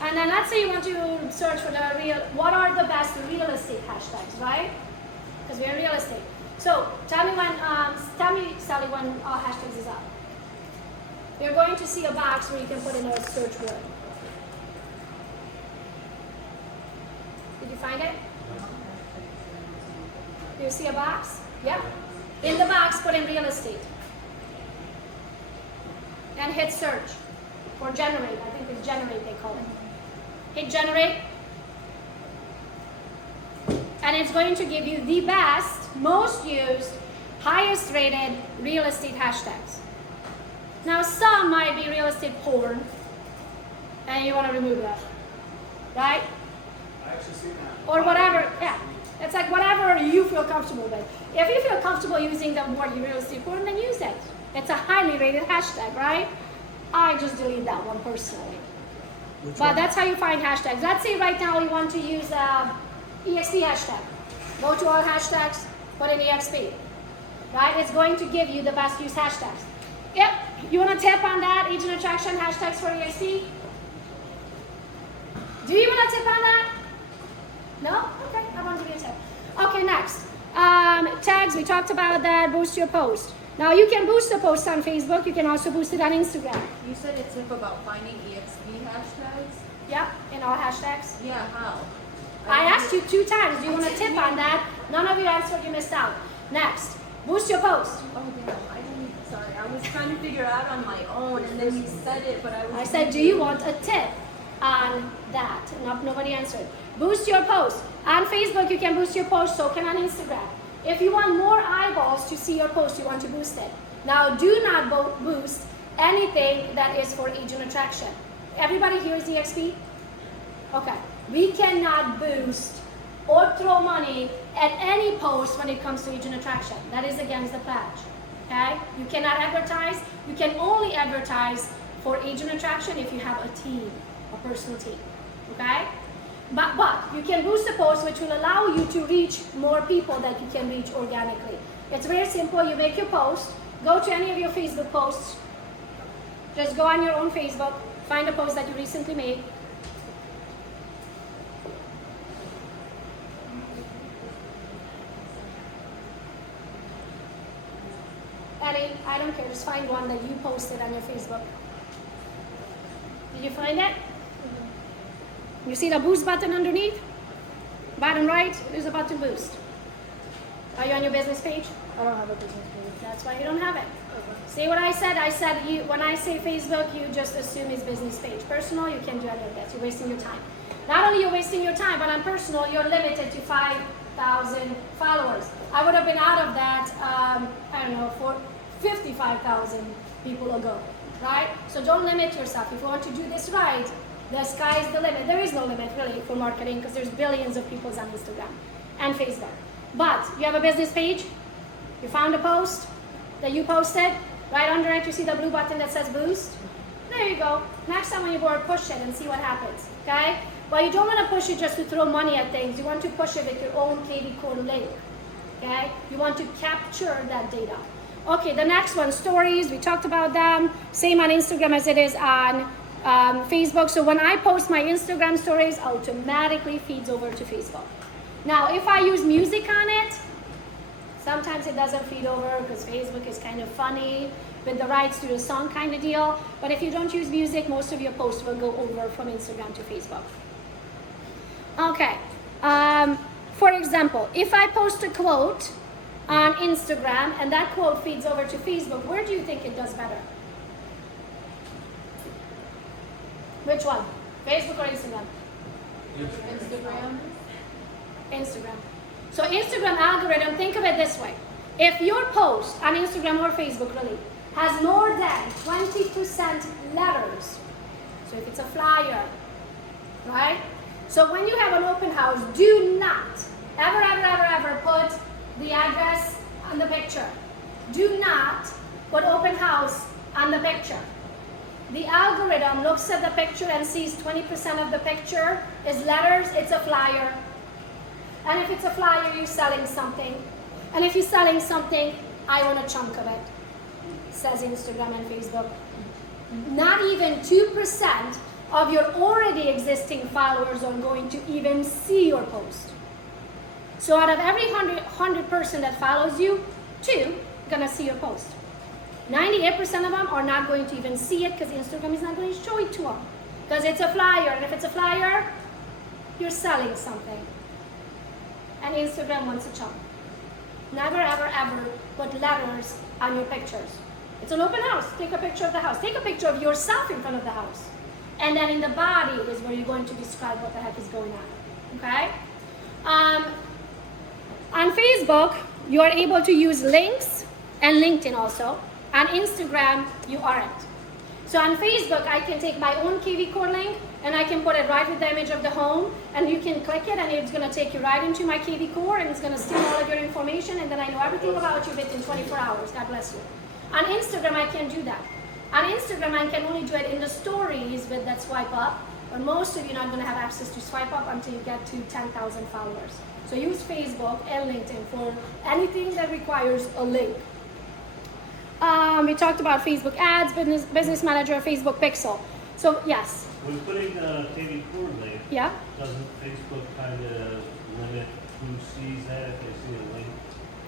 And then let's say you want to search for what are the best real estate hashtags, right? Because we're in real estate. So tell me, Sally, when all hashtags is up. You're going to see a box where you can put in a search word. Did you find it? Do you see a box? Yeah. In the box, put in real estate. And hit search. Or generate. I think it's generate they call it. Hit generate. And it's going to give you the best, most used, highest rated real estate hashtags. Now some might be real estate porn, and you want to remove that, right? I actually seen that. Or whatever, yeah. It's like whatever you feel comfortable with. If you feel comfortable using the word real estate porn, then use it. It's a highly rated hashtag, right? I just delete that one personally. But that's how you find hashtags. Let's say right now you want to use EXP hashtag. Go to all hashtags, put in EXP. Right? It's going to give you the best used hashtags. Yep. You want to tip on that? Agent attraction hashtags for EXP? Do you want to tip on that? No? Okay, I won't give you a tip. Okay, next. Tags, we talked about that. Boost your post. Now you can boost a post on Facebook. You can also boost it on Instagram. You said a tip about finding EXP hashtags? Yep, in all hashtags. Yeah, how? I asked you 2 times. Do you want a tip on that? None of you answered. You missed out. Next, boost your post. Oh, damn. Sorry. I was trying to figure out on my own, and then you said it, but I said, do you want a tip on that? Nobody answered. Boost your post. On Facebook, you can boost your post, so can on Instagram. If you want more eyeballs to see your post, you want to boost it. Now, do not boost anything that is for agent attraction. Everybody here is EXP? Okay. We cannot boost or throw money at any post when it comes to agent attraction. That is against the pledge. Okay? You cannot advertise. You can only advertise for agent attraction if you have a team, a personal team. Okay? But you can boost a post which will allow you to reach more people that you can reach organically. It's very simple. You make your post, go to any of your Facebook posts, just go on your own Facebook, find a post that you recently made. Any, I don't care, just find one that you posted on your Facebook. Did you find it? You see the boost button underneath? Bottom right, there's a button boost. Are you on your business page? I don't have a business page. That's why you don't have it. See what I said? I said when I say Facebook, you just assume it's business page. Personal, you can't do any of that. You're wasting your time. Not only you're wasting your time, but on personal, you're limited to 5,000 followers. I would have been out of that, I don't know, for 55,000 people ago, right? So don't limit yourself. If you want to do this right, the sky's the limit. There is no limit really for marketing because there's billions of people on Instagram and Facebook. But you have a business page, you found a post that you posted, right under it you see the blue button that says boost. There you go. Next time when you board, push it and see what happens, okay? But you don't want to push it just to throw money at things. You want to push it with your own KV code link, okay? You want to capture that data. Okay, the next one, stories, we talked about them. Same on Instagram as it is on Facebook. So when I post my Instagram stories, automatically feeds over to Facebook. Now, if I use music on it, sometimes it doesn't feed over because Facebook is kind of funny with the rights to the song kind of deal. But if you don't use music, most of your posts will go over from Instagram to Facebook. Okay, for example, if I post a quote on Instagram and that quote feeds over to Facebook, where do you think it does better? Which one? Facebook or Instagram? Instagram. Instagram. So Instagram algorithm, think of it this way. If your post on Instagram or Facebook really has more than 20% letters, so if it's a flyer, right? So when you have an open house, do not ever put the address on the picture. Do not put open house on the picture. The algorithm looks at the picture and sees 20% of the picture is letters, it's a flyer. And if it's a flyer, you're selling something. And if you're selling something, I want a chunk of it, says Instagram and Facebook. Not even 2% of your already existing followers are going to even see your post. So out of every 100 person that follows you, 2 are gonna see your post. 98% of them are not going to even see it because Instagram is not going to show it to them. Because it's a flyer, and if it's a flyer, you're selling something. And Instagram wants a chunk. Never, ever put letters on your pictures. It's an open house. Take a picture of the house. Take a picture of yourself in front of the house. And then in the body is where you're going to describe what the heck is going on. Okay? On Facebook, you are able to use links and LinkedIn also. On Instagram, you aren't. So on Facebook, I can take my own KV core link and I can put it right with the image of the home, and you can click it and it's going to take you right into my KV core and it's going to steal all of your information, and then I know everything about you within 24 hours. God bless you. On Instagram, I can't do that. On Instagram, I can only do it in the stories with that swipe up, but most of you are not going to have access to swipe up until you get to 10,000 followers. So use Facebook and LinkedIn for anything that requires a link. We talked about Facebook ads, business manager, Facebook pixel. So yes. When putting the KV core link, Yeah. doesn't Facebook kind of limit who sees that if they see a link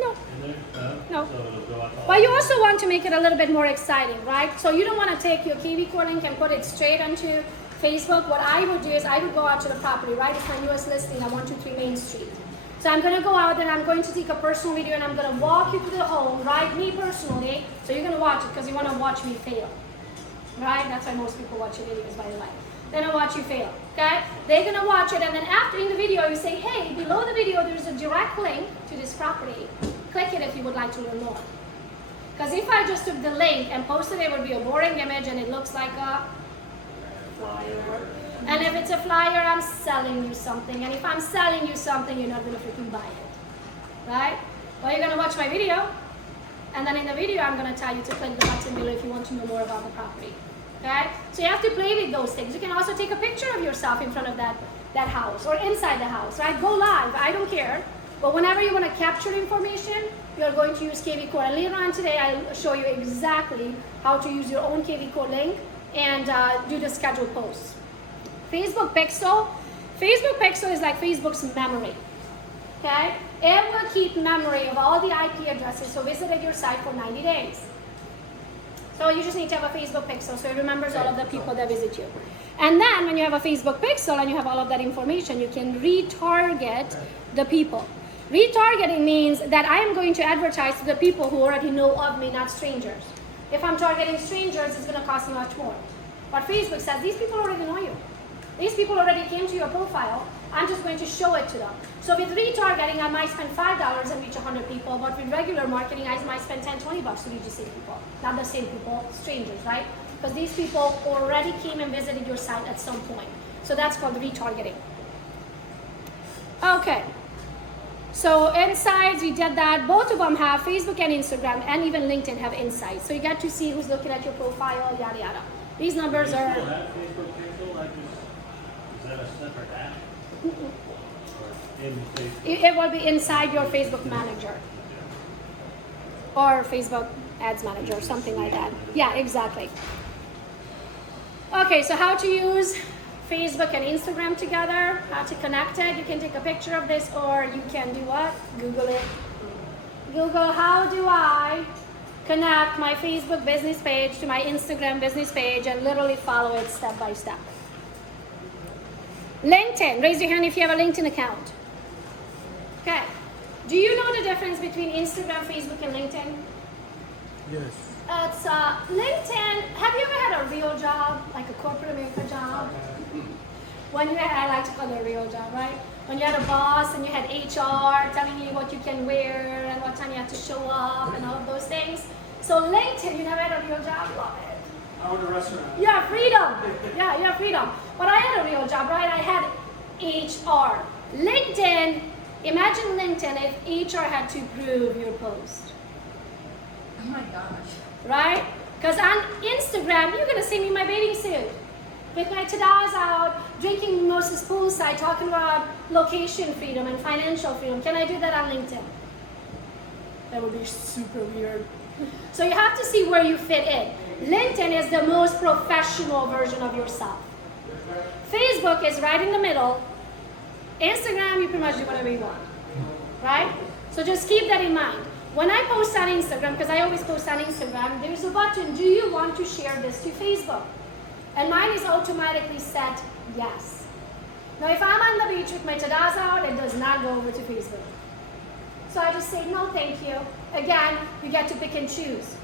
No. in there? No. So it'll go out to all. But you also want to make it a little bit more exciting, right? So you don't want to take your KV core link and put it straight onto Facebook. What I would do is I would go out to the property, right? It's my newest listing on 123 Main Street. So I'm going to go out and I'm going to take a personal video and I'm going to walk you through the home, right? Me personally. So you're going to watch it because you want to watch me fail, right? That's why most people watch your videos, by the way. They're going to watch you fail, okay? They're going to watch it, and then after in the video, you say, hey, below the video, there's a direct link to this property. Click it if you would like to learn more. Because if I just took the link and posted it, it would be a boring image and it looks like a flyer. And if it's a flyer, I'm selling you something. And if I'm selling you something, you're not going to freaking buy it, right? Well, you're going to watch my video. And then in the video, I'm going to tell you to click the button below if you want to know more about the property. Okay? So you have to play with those things. You can also take a picture of yourself in front of that house or inside the house, right? Go live, I don't care. But whenever you want to capture information, you're going to use KV Core. And later on today, I'll show you exactly how to use your own KV Core link and do the scheduled posts. Facebook Pixel. Facebook Pixel is like Facebook's memory. Okay? It will keep memory of all the IP addresses who visited your site for 90 days. So you just need to have a Facebook Pixel so it remembers all of the people that visit you. And then when you have a Facebook Pixel and you have all of that information, you can retarget the people. Retargeting means that I am going to advertise to the people who already know of me, not strangers. If I'm targeting strangers, it's going to cost me much more. But Facebook says, these people already know you. These people already came to your profile. I'm just going to show it to them. So with retargeting, I might spend $5 and reach 100 people, but with regular marketing, I might spend $10, $20 to reach the same people. Not the same people, strangers, right? Because these people already came and visited your site at some point. So that's called retargeting. Okay. So insights, we did that. Both of them have Facebook and Instagram, and even LinkedIn have insights. So you get to see who's looking at your profile, yada yada. These numbers Do you are. still have Facebook Pixel? Like, is that a separate app? Or in Facebook? It will be inside your Facebook Manager or Facebook Ads Manager, something like that. Yeah, exactly. Okay, so how to use Facebook and Instagram together, how to connect it. You can take a picture of this or you can do what? Google it. Google, how do I connect my Facebook business page to my Instagram business page, and literally follow it step by step. LinkedIn, raise your hand if you have a LinkedIn account. Okay, do you know the difference between Instagram, Facebook, and LinkedIn? Yes. It's LinkedIn. Have you ever had a real job, like a corporate America job? When you had, I like to call it a real job, right? When you had a boss and you had HR telling you what you can wear and what time you have to show up and all of those things. So LinkedIn, you never had a real job, love it. I own a restaurant. You have freedom. Yeah, you have freedom. But I had a real job, right? I had HR. LinkedIn, imagine LinkedIn if HR had to prove your post. Oh my gosh. Right? Because on Instagram, you're going to see me in my bathing suit with my tadas out, drinking mimosas poolside, talking about location freedom and financial freedom. Can I do that on LinkedIn? That would be super weird. So you have to see where you fit in. LinkedIn is the most professional version of yourself. Facebook is right in the middle. Instagram, you pretty much do whatever you want. Right? So just keep that in mind. When I post on Instagram, because I always post on Instagram, there's a button, do you want to share this to Facebook? And mine is automatically set yes. Now if I'm on the beach with my tadas out, it does not go over to Facebook. So I just say no thank you. Again, you get to pick and choose,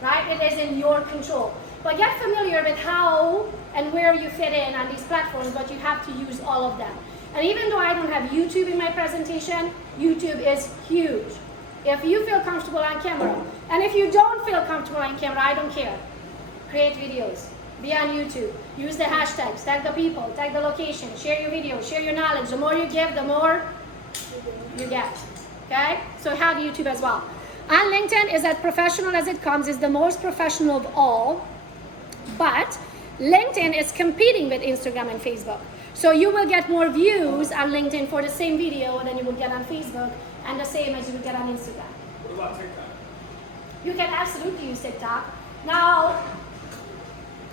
right? It is in your control. But get familiar with how and where you fit in on these platforms, but you have to use all of them. And even though I don't have YouTube in my presentation, YouTube is huge. If you feel comfortable on camera, and if you don't feel comfortable on camera, I don't care. Create videos, be on YouTube, use the hashtags, tag the people, tag the location, share your video, share your knowledge. The more you give, the more you get, okay? So have YouTube as well. On LinkedIn is as professional as it comes, is the most professional of all, but LinkedIn is competing with Instagram and Facebook. So you will get more views on LinkedIn for the same video than you will get on Facebook, and the same as you would get on Instagram. What about TikTok? You can absolutely use TikTok. Now,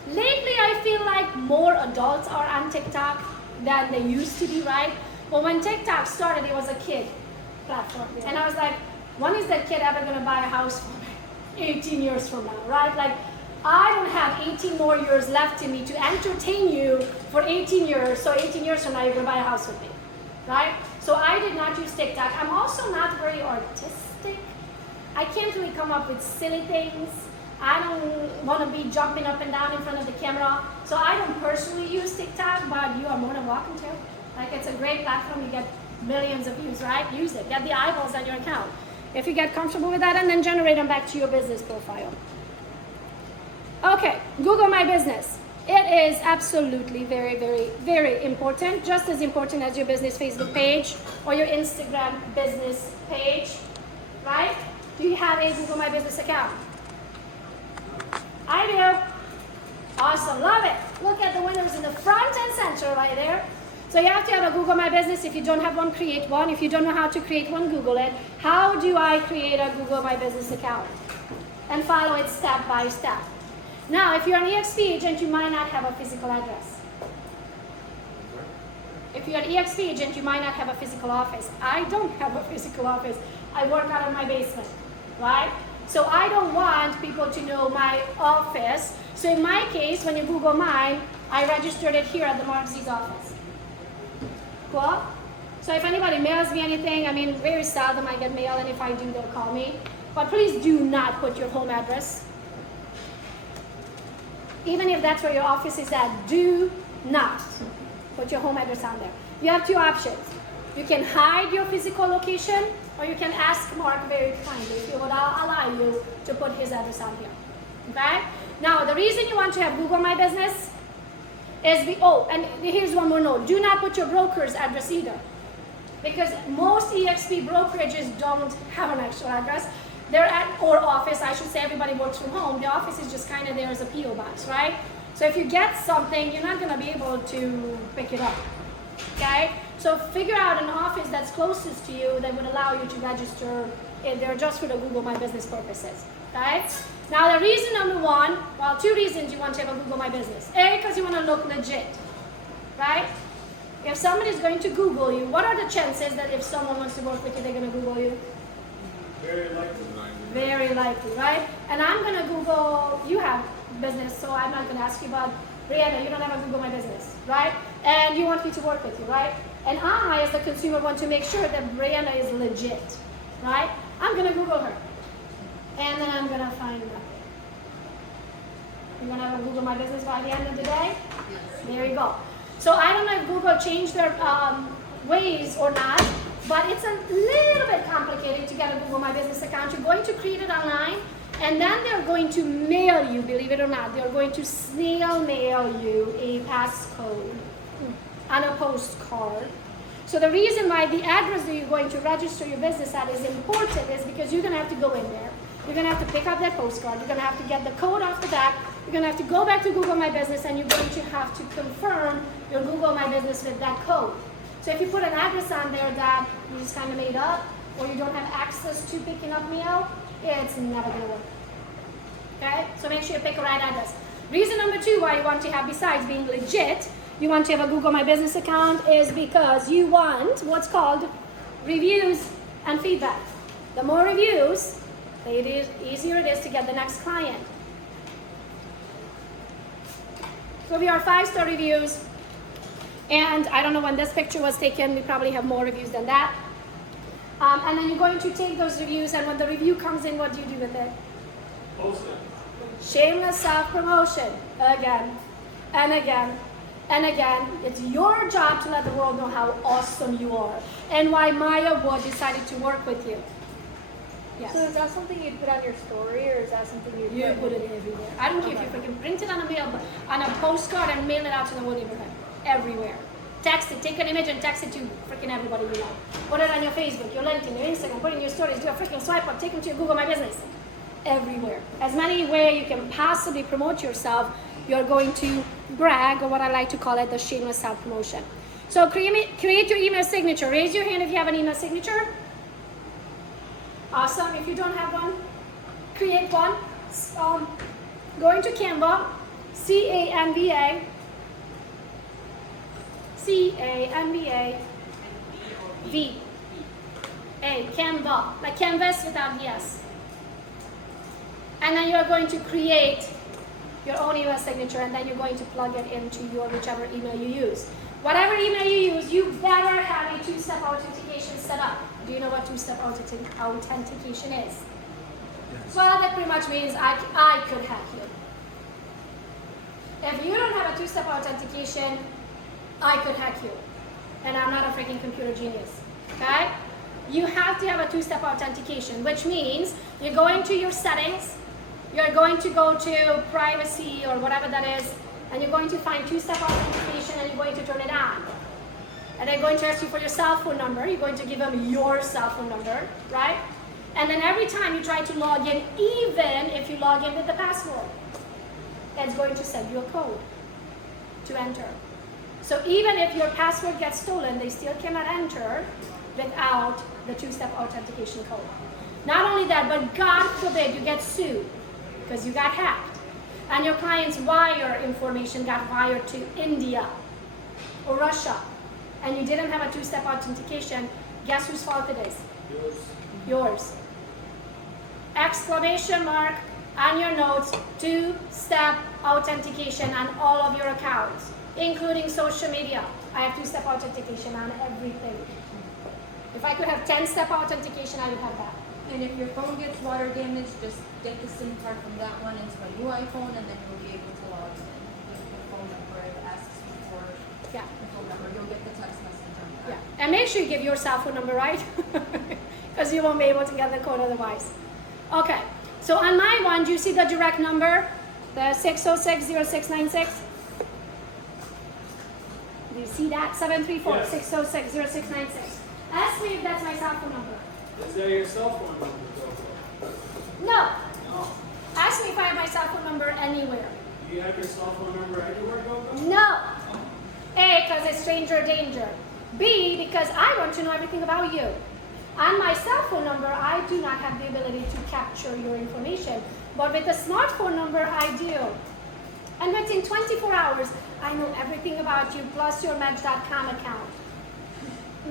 lately I feel like more adults are on TikTok than they used to be, right? But when TikTok started, it was a kid platform. And I was like, when is that kid ever gonna buy a house for me? 18 years from now, right? Like, I don't have 18 more years left in me to entertain you for 18 years, so 18 years from now you're gonna buy a house with me, right? So I did not use TikTok. I'm also not very artistic. I can't really come up with silly things. I don't want to be jumping up and down in front of the camera. So I don't personally use TikTok, but you are more than welcome to. Like, it's a great platform. You get millions of views, right? Use it. Get the eyeballs on your account. If you get comfortable with that, and then generate them back to your business profile. Okay, Google My Business. It is absolutely very, very, very important, just as important as your business Facebook page or your Instagram business page, right? Do you have a Google My Business account? I do. Awesome. Awesome, love it. Look at the winners in the front and center right there. So you have to have a Google My Business. If you don't have one, create one. If you don't know how to create one, Google it. How do I create a Google My Business account? And follow it step by step. Now, if you're an EXP agent, you might not have a physical address. If you're an EXP agent, you might not have a physical office. I don't have a physical office. I work out of my basement, right? So I don't want people to know my office. So in my case, when you Google mine, I registered it here at the Mark Z's office. Cool? So if anybody mails me anything, I mean, very seldom I get mail, and if I do, they'll call me. But please do not put your home address. Even if that's where your office is at, do not put your home address on there. You have two options. You can hide your physical location, or you can ask Mark very kindly if he would allow you to put his address on here. Okay? Now, the reason you want to have Google My Business is, and here's one more note. Do not put your broker's address either. Because most EXP brokerages don't have an actual address. Or office, I should say. Everybody works from home. The office is just kind of there as a PO box, right? So if you get something, you're not going to be able to pick it up. Okay? So figure out an office that's closest to you that would allow you to register if they're just for the Google My Business purposes. Okay? Now the reason number one, well, two reasons you want to have a Google My Business. A, because you want to look legit, right? If somebody's going to Google you, what are the chances that if someone wants to work with you, they're going to Google you? Very likely. Very likely, right? And I'm going to Google, you have business, so I'm not going to ask you about, Brianna, you don't have a Google My Business, right? And you want me to work with you, right? And I, as the consumer, want to make sure that Brianna is legit, right? I'm going to Google her. And then I'm going to find her. You're going to have a Google My Business by the end of the day? Yes. There you go. So I don't know if Google changed their ways or not, but it's a little bit complicated to get a Google My Business account. You're going to create it online, and then they're going to mail you, believe it or not, they're going to snail mail you a passcode on a postcard. So the reason why the address that you're going to register your business at is important is because you're going to have to go in there. You're going to have to pick up that postcard. You're going to have to get the code off the back. You're going to have to go back to Google My Business, and you're going to have to confirm your Google My Business with that code. So if you put an address on there that you just kind of made up, or you don't have access to picking up mail, it's never going to work. Okay? So make sure you pick the right address. Reason number two why you want to have, besides being legit, you want to have a Google My Business account is because you want what's called reviews and feedback. The more reviews, the easier it is to get the next client. So we are 5-star reviews, and I don't know when this picture was taken, we probably have more reviews than that. And then you're going to take those reviews, and when the review comes in, what do you do with it? Post it. Shameless self-promotion, again, and again, and again. It's your job to let the world know how awesome you are, and why Maya Wood decided to work with you. Yes. So is that something you'd put on your story, or is that something you'd put it everywhere? I don't care if you freaking print it on a postcard and mail it out to the whole neighborhood. Everywhere. Text it. Take an image and text it to freaking everybody you know. Put it on your Facebook, your LinkedIn, your Instagram. Put it in your stories. Do a freaking swipe up. Take them to your Google My Business. Everywhere. As many ways you can possibly promote yourself, you're going to brag, or what I like to call it, the shameless self-promotion. So create your email signature. Raise your hand if you have an email signature. Awesome. If you don't have one, create one. Go into Canva, C-A-N-V-A, C-A-N-V-A-V-A, Canva, like canvas without the S. And then you're going to create your own email signature, and then you're going to plug it into your whichever email you use. Whatever email you use, you better have a two-step authentication set up. Do you know what two-step authentication is? Yes. Well, that pretty much means I could hack you. If you don't have a two-step authentication, I could hack you. And I'm not a freaking computer genius. Okay? You have to have a two-step authentication, which means you're going to your settings, you're going to go to privacy or whatever that is, and you're going to find two-step authentication, and you're going to turn it on. And they're going to ask you for your cell phone number. You're going to give them your cell phone number, right? And then every time you try to log in, even if you log in with the password, it's going to send you a code to enter. So even if your password gets stolen, they still cannot enter without the two-step authentication code. Not only that, but God forbid you get sued because you got hacked and your client's wire information got wired to India or Russia and you didn't have a two-step authentication, guess whose fault it is? Yours. Exclamation mark on your notes, two-step authentication on all of your accounts, including social media. I have two-step authentication on everything. If I could have 10-step authentication, I would have that. And if your phone gets water damaged, just get the SIM card from that one into a new iPhone, and then you'll be able to log in with your phone number. It asks you for the phone number. You'll get the text message on that. Yeah, and make sure you give your cell phone number, right? Because you won't be able to get the code otherwise. Okay, so on my one, do you see the direct number? The 606-0696? Do you see that? 734-606-0696. Ask me if that's my cell phone number. Is that your cell phone number, Gogo? No. No. Ask me if I have my cell phone number anywhere. Do you have your cell phone number anywhere, Gogo? No. A, because it's stranger danger. B, because I want to know everything about you. On my cell phone number, I do not have the ability to capture your information. But with a smartphone number, I do. And within 24 hours, I know everything about you, plus your Match.com account.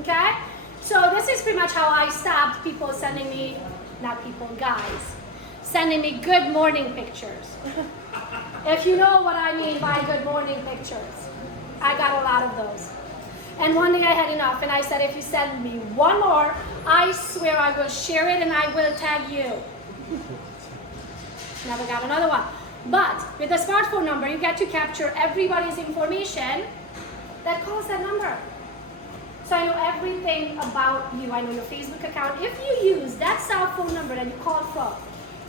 Okay? So this is pretty much how I stopped people sending me, not people, guys, sending me good morning pictures. If you know what I mean by good morning pictures, I got a lot of those. And one day I had enough and I said, if you send me one more, I swear I will share it and I will tag you. Never got another one. But with a smartphone number, you get to capture everybody's information that calls that number. So I know everything about you. I know your Facebook account. If you use that cell phone number that you called from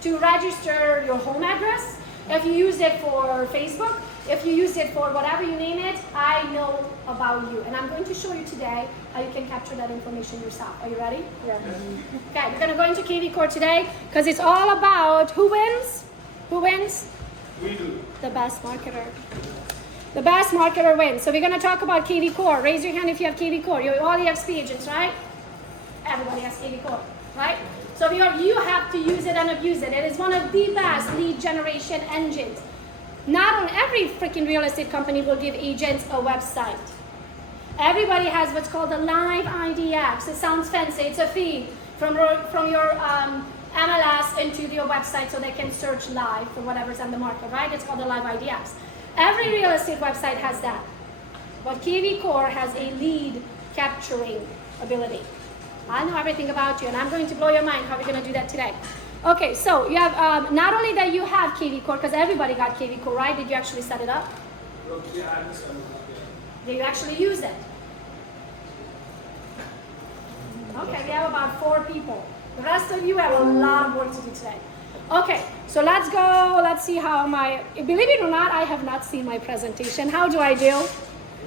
to register your home address, if you use it for Facebook, if you use it for whatever you name it, I know about you. And I'm going to show you today how you can capture that information yourself. Are you ready? Yeah. Okay, we're going to go into KV Core today because it's all about who wins? Who wins? We do. The best marketer. The best marketer wins. So we're going to talk about KV Core. Raise your hand if you have KV Core. You all EXP agents, right? Everybody has KV Core, right? So you have to use it and abuse it. It is one of the best lead generation engines. Not on every freaking real estate company will give agents a website. Everybody has what's called a live IDX. It sounds fancy. It's a feed from your MLS into your website so they can search live for whatever's on the market, right? It's called a live IDX. Every real estate website has that. But KV Core has a lead capturing ability. I know everything about you, and I'm going to blow your mind how we're going to do that today. Okay, so you have, not only that you have KV Core, because everybody got KV Core, right? Did you actually set it up? Yeah, I just set it up, yeah. Did you actually use it? Okay, we have about 4 people. The rest of you have a lot of work to do today. Okay, so let's go. Let's see how believe it or not, I have not seen my presentation. How do I do?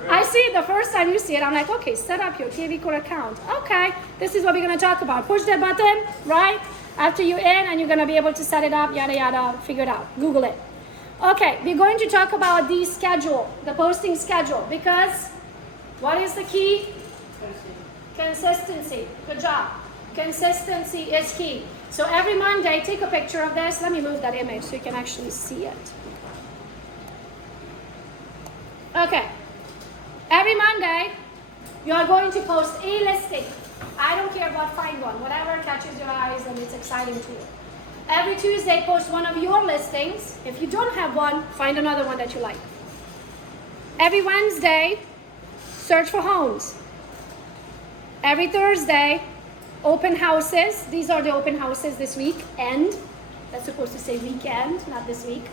I see it the first time you see it. I'm like, okay, set up your KV Core account. Okay, this is what we're going to talk about. Push that button, right? After you're in and you're going to be able to set it up, yada, yada, figure it out. Google it. Okay, we're going to talk about the schedule, the posting schedule, because what is the key? Consistency. Good job. Consistency is key. So every Monday, take a picture of this. Let me move that image so you can actually see it. Okay. Every Monday, you are going to post a listing. I don't care about find one, whatever catches your eyes and it's exciting to you. Every Tuesday, post one of your listings. If you don't have one, find another one that you like. Every Wednesday, search for homes. Every Thursday, open houses. These are the open houses this week. And that's supposed to say weekend, not this week.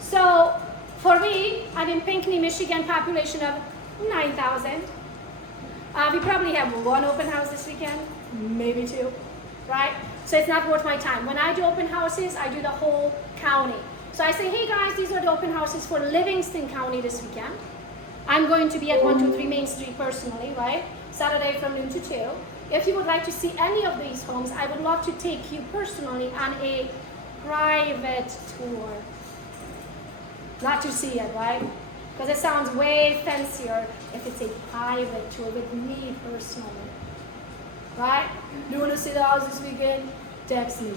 So for me, I'm in Pinckney, Michigan, population of 9,000. We probably have 1 open house this weekend, maybe 2, right? So it's not worth my time. When I do open houses, I do the whole county. So I say, hey guys, these are the open houses for Livingston County this weekend. I'm going to be at 123 Main Street personally, right? Saturday from noon to 2. If you would like to see any of these homes, I would love to take you personally on a private tour. not to see it, right? Because it sounds way fancier if it's a private tour with me personally, right? Do you want to see the house this weekend? Text me.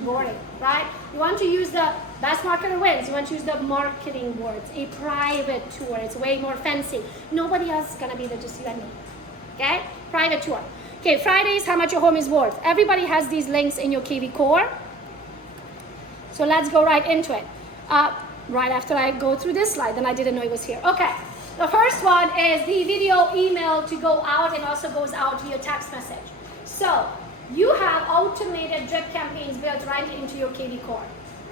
Boring, right? You want to use the best marketer wins. You want to use the marketing words. A private tour. It's way more fancy. Nobody else is gonna be there, just you and me. Okay? Private tour. Okay, Fridays, how much your home is worth. Everybody has these links in your KV core. So let's go right into it. Right after I go through this slide, then I didn't know it was here. Okay, the first one is the video email to go out and also goes out via text message. So you have automated drip campaigns built right into your KV core,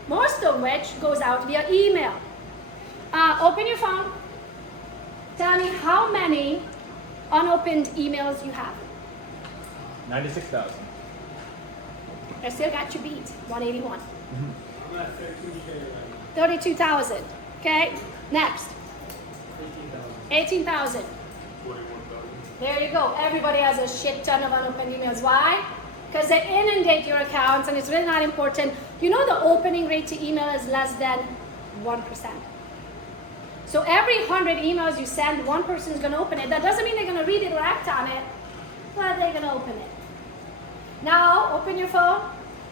most of which goes out via email. Open your phone. Tell me how many unopened emails you have. 96,000. I still got you beat, 181. I'm at 13K right 32,000, okay? Next, 18,000. 21,000. There you go. Everybody has a shit ton of unopened emails. Why? Because they inundate your accounts and it's really not important. You know the opening rate to email is less than 1%. So every 100 emails you send, one person is going to open it. That doesn't mean they're going to read it or act on it, but they're going to open it. Now, open your phone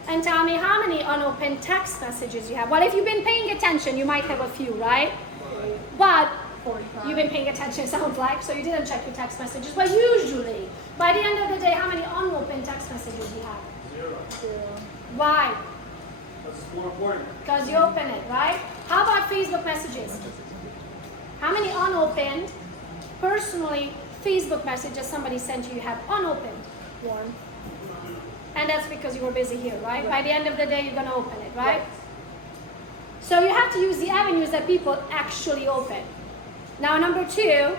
and tell me how many unopened text messages you have. Well, if you've been paying attention, you might have a few, right? But 45. you've been paying attention, it sounds like, so you didn't check your text messages. But usually, by the end of the day, how many unopened text messages do you have? 0. Why? Because it's more important. Because you open it, right? How about Facebook messages? How many unopened, personally, Facebook messages somebody sent you have unopened? 1. And that's because you were busy here, right? By the end of the day, you're going to open it, right? So you have to use the avenues that people actually open. Now, number 2,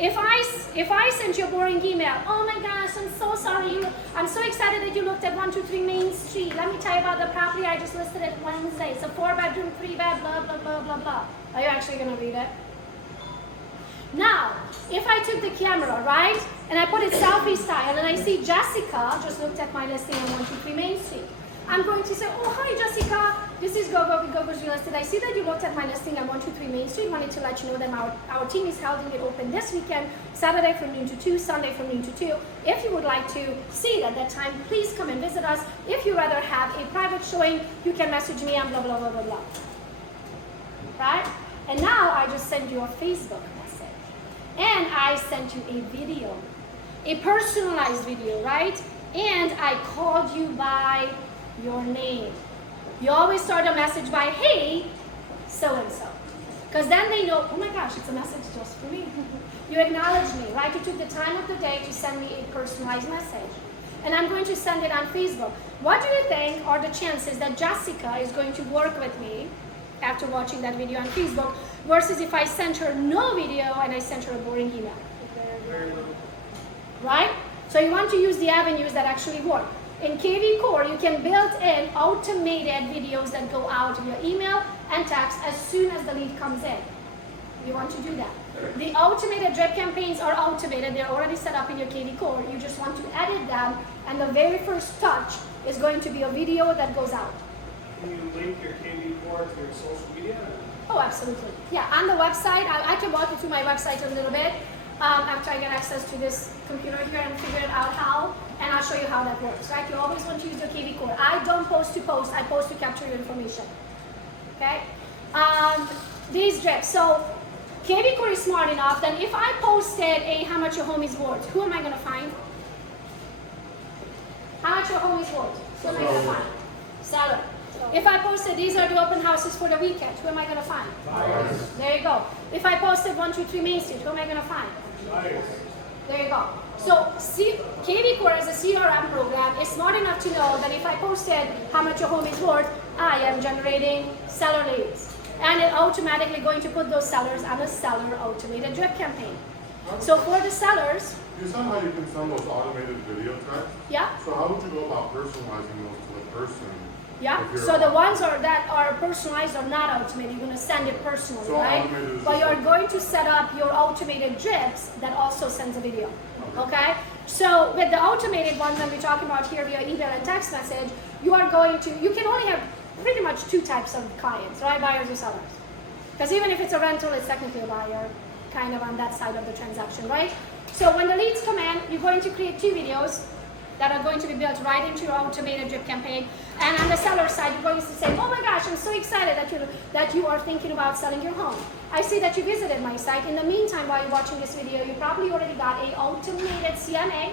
if I sent you a boring email, oh my gosh, I'm so sorry, I'm so excited that you looked at 123 Main Street. Let me tell you about the property I just listed it Wednesday. It's a 4-bedroom, 3-bed, blah, blah, blah, blah, blah. Are you actually going to read it? Now, if I took the camera, right, and I put it selfie style, and I see Jessica just looked at my listing on 123 Main Street, I'm going to say, oh, hi, Jessica. This is Gogo with Gogo's Real Estate. I see that you looked at my listing on 123 Main Street. Wanted to let you know that our team is holding it open this weekend, Saturday from noon to 2, Sunday from noon to 2. If you would like to see it at that time, please come and visit us. If you rather have a private showing, you can message me and blah, blah, blah, blah, blah. Right? And now I just send you a Facebook message. And I sent you a video, a personalized video, right? And I called you by your name. You always start a message by, hey, so-and-so. Because then they know, oh my gosh, it's a message just for me. You acknowledge me, right? You took the time of the day to send me a personalized message. And I'm going to send it on Facebook. What do you think are the chances that Jessica is going to work with me after watching that video on Facebook versus if I sent her no video and I sent her a boring email? Very little. Right? So you want to use the avenues that actually work. In KV Core, you can build in automated videos that go out via email and text as soon as the lead comes in. You want to do that. The automated drip campaigns are automated. They're already set up in your KV Core. You just want to edit them, and the very first touch is going to be a video that goes out. Can you link your KV Core to your social media? Oh, absolutely. Yeah, on the website, I can walk you through my website a little bit after I get access to this computer here and figure it out how, and I'll show you how that works, right? You always want to use your KV Core. I don't post to post, I post to capture your information, okay? These drips, so KV Core is smart enough that if I posted a how much your home is worth, who am I gonna find? How much your home is worth, who am I gonna find? Seller. If I posted these are the open houses for the weekend, who am I gonna find? Buyers. There you go. If I posted 123 Main Street, who am I gonna find? Buyers. There you go. So KV Core as a CRM program is smart enough to know that if I posted how much your home is worth, I am generating seller leads. And it automatically going to put those sellers on a seller automated drip campaign. So for the sellers, You said how you can send those automated video texts. yeah, So how would you go about personalizing those to the person? yeah. If you're So the ones that are personalized are not automated. You're going to send it personally, So right? automated is But just you're like- going to set up your automated drips that also sends a video. Okay? So with the automated ones that we're talking about here via email and text message, you can only have pretty much 2 types of clients, right? Buyers or sellers. Because even if it's a rental, it's technically a buyer, kind of on that side of the transaction, right? So when the leads come in, you're going to create 2 videos that are going to be built right into your automated drip campaign. And on the seller side, you're going to say, oh my gosh, I'm so excited that you are thinking about selling your home. I see that you visited my site. In the meantime, while you're watching this video, you probably already got a automated CMA.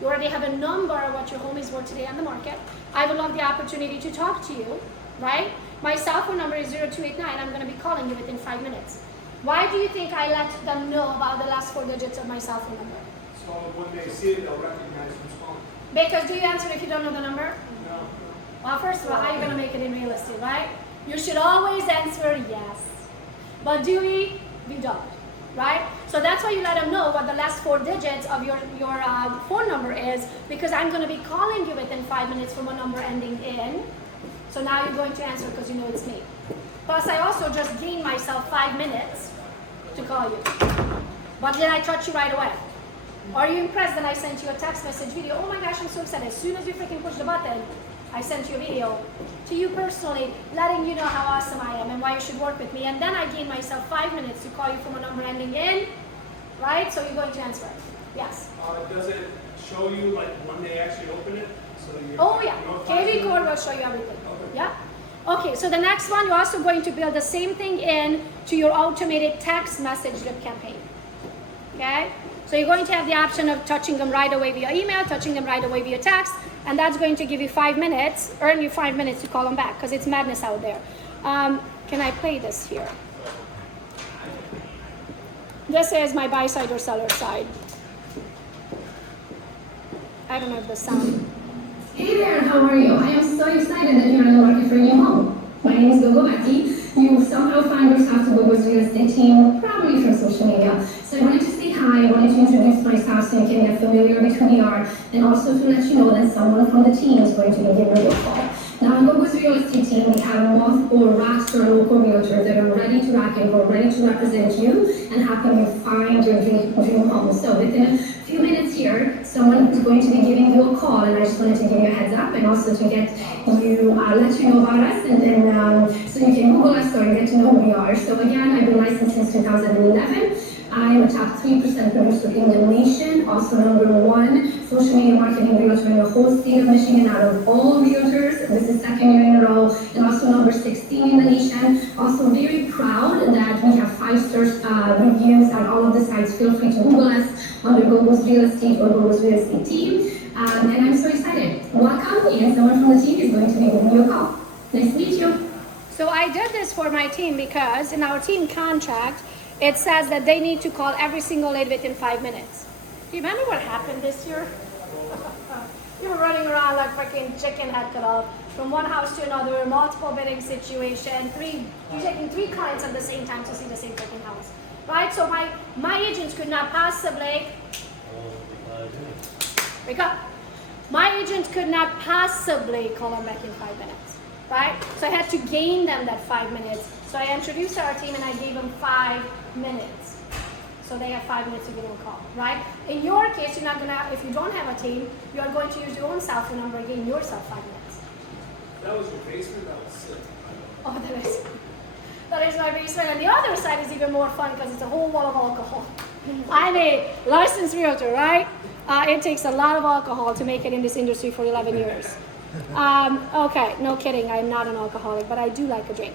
You already have a number of what your home is worth today on the market. I would love the opportunity to talk to you, right? My cell phone number is 0289. I'm going to be calling you within 5 minutes. Why do you think I let them know about the last 4 digits of my cell phone number? So when they see it, they'll recognize who's calling. Because do you answer if you don't know the number? No. Well, first of all, how are you going to make it in real estate, right? You should always answer yes. But do we? We don't, right? So that's why you let them know what the last 4 digits of your phone number is, because I'm going to be calling you within 5 minutes from a number ending in. So now you're going to answer because you know it's me. Plus, I also just gained myself 5 minutes to call you. But did I touch you right away? Are you impressed that I sent you a text message video? Oh my gosh, I'm so excited. As soon as you freaking push the button, I sent you a video to you personally, letting you know how awesome I am and why you should work with me. And then I gained myself 5 minutes to call you from a number ending in, right? So you're going to answer it. Yes. Does it show you like when they actually open it? So you Oh yeah, KV Core will show you everything. Okay. Yeah. Okay, so the next one, you're also going to build the same thing in to your automated text message drip campaign. Okay? So you're going to have the option of touching them right away via email, touching them right away via text, and that's going to give you 5 minutes, earn you 5 minutes to call them back, because it's madness out there. Can I play this here? This is my buy side or seller side. I don't know if the sound. Hey there, how are you? I am so excited that you're on the market for a new home. My name is Gogo Bethke. You somehow find yourself to Gogo's real estate team, probably from social media. So I wanted to say hi, I wanted to introduce myself so you can get familiar with who we are, and also to let you know that someone from the team is going to be giving you a call. Now, in Gogo's real estate team, we have multiple rockstar local realtors that are ready to rock and roll, ready to represent you and helping you find your dream home. So within a few minutes here, someone is going to be giving you a call, and I just wanted to give you a heads up and also to get you, let you know about us, and then so you can Google us or get to know who we are. So again, I've been licensed since 2011. I am a top 3% producer in the nation, also #1 social media marketing realtor in the whole state of Michigan out of all realtors. This is 2nd year in a row, and also #16 in the nation. Also very proud that we have 5-star reviews on all of the sites. Feel free to Google us under Gogo's Real Estate or Gogo's Real Estate Team. And I'm so excited. Welcome, and someone from the team is going to be giving you a call. Nice to meet you. So I did this for my team because in our team contract, it says that they need to call every single lead within 5 minutes. Do you remember what happened this year? You were running around like freaking chicken head cut off from one house to another, multiple bidding situation, you're taking 3 clients at the same time to see the same freaking house, right? So my agents could not possibly, wake up. My agent could not possibly call them back in 5 minutes, right? So I had to gain them that 5 minutes. So I introduced our team and I gave them 5 minutes. So they have 5 minutes to give them a call, right? In your case, you're not gonna, if you don't have a team, you are going to use your own cell phone number and gain yourself 5 minutes. That was your basement? That was sick. Oh, that is my basement. And the other side is even more fun because it's a whole wall of alcohol. I'm a licensed realtor, right? It takes a lot of alcohol to make it in this industry for 11 years. Okay, no kidding, I'm not an alcoholic, but I do like a drink.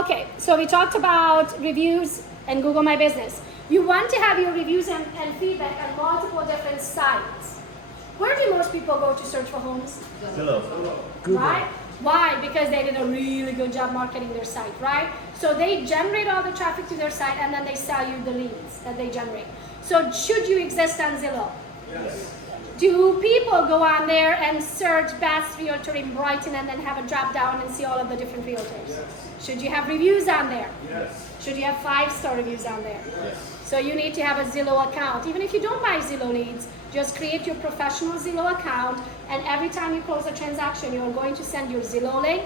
Okay, so we talked about reviews and Google My Business. You want to have your reviews and feedback on multiple different sites. Where do most people go to search for homes? Zillow. Right? Why? Because they did a really good job marketing their site, right? So they generate all the traffic to their site and then they sell you the leads that they generate. So should you exist on Zillow? Yes. Do people go on there and search best realtor in Brighton and then have a drop down and see all of the different realtors? Yes. Should you have reviews on there? Yes. Should you have 5-star reviews on there? Yes. So you need to have a Zillow account. Even if you don't buy Zillow leads, just create your professional Zillow account, and every time you close a transaction, you're going to send your Zillow link,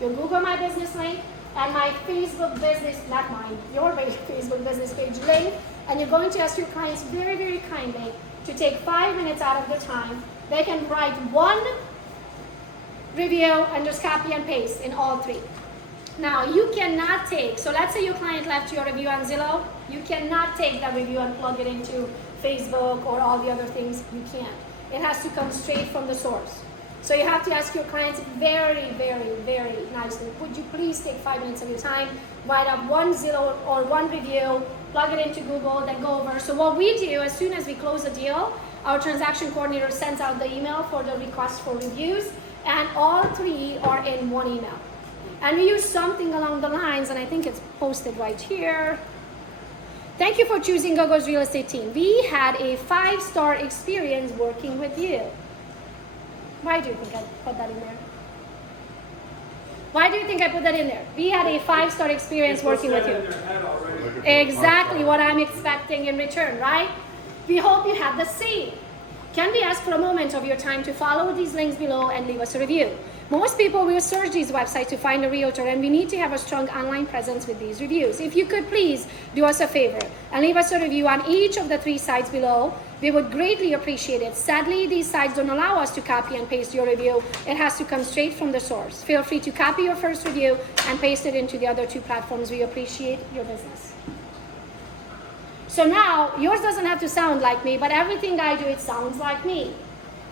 your Google My Business link, and my Facebook business, not mine, your Facebook business page link, and you're going to ask your clients very, very kindly to take 5 minutes out of their time. They can write 1 review and just copy and paste in all 3. Now, you cannot take, so let's say your client left you a review on Zillow, you cannot take that review and plug it into Facebook or all the other things. You can't. It has to come straight from the source. So you have to ask your clients very, very, very nicely, would you please take 5 minutes of your time, write up one Zillow or one review, plug it into Google, then go over. So what we do, as soon as we close a deal, our transaction coordinator sends out the email for the request for reviews, and all 3 are in one email. And we use something along the lines, and I think it's posted right here. Thank you for choosing Gogo's real estate team. We had a 5-star experience working with you. Why do you think I put that in there? Why do you think I put that in there? We had a 5-star experience working with you. Exactly what I'm expecting in return, right? We hope you had the same. Can we ask for a moment of your time to follow these links below and leave us a review? Most people will search these websites to find a realtor, and we need to have a strong online presence with these reviews. If you could please do us a favor and leave us a review on each of the 3 sites below, we would greatly appreciate it. Sadly, these sites don't allow us to copy and paste your review. It has to come straight from the source. Feel free to copy your first review and paste it into the other 2 platforms. We appreciate your business. So now, yours doesn't have to sound like me, but everything I do, it sounds like me.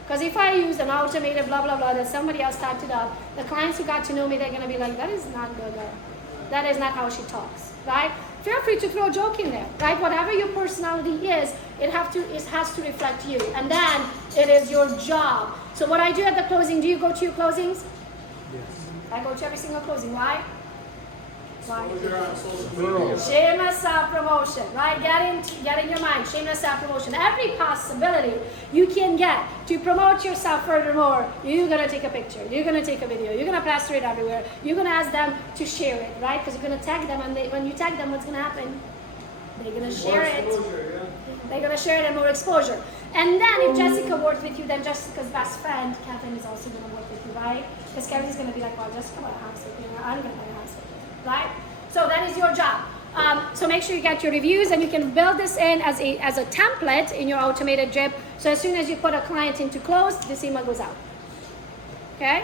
Because if I use an automated blah, blah, blah, that somebody else typed it up, the clients who got to know me, they're going to be like, that is not Gogo. That is not how she talks, right? Feel free to throw a joke in there, right? Whatever your personality is, it has to reflect you. And then it is your job. So what I do at the closing, do you go to your closings? Yes. I go to every single closing. Why? Why? Referral. Shameless self-promotion, right? Get in your mind, shameless self-promotion. Every possibility you can get to promote yourself furthermore, you're gonna take a picture, you're gonna take a video, you're gonna plaster it everywhere, you're gonna ask them to share it, right? Because you're gonna tag them, and when you tag them, what's gonna happen? They're gonna share it. They're gonna share it and more exposure. And then if Jessica works with you, then Jessica's best friend, Kevin, is also gonna work with you, right? Because Kevin's gonna be like, well, Jessica bought a house with me, I'm gonna buy a house with you, right? So that is your job. So make sure you get your reviews, and you can build this in as a template in your automated drip. So as soon as you put a client into close, this email goes out. Okay?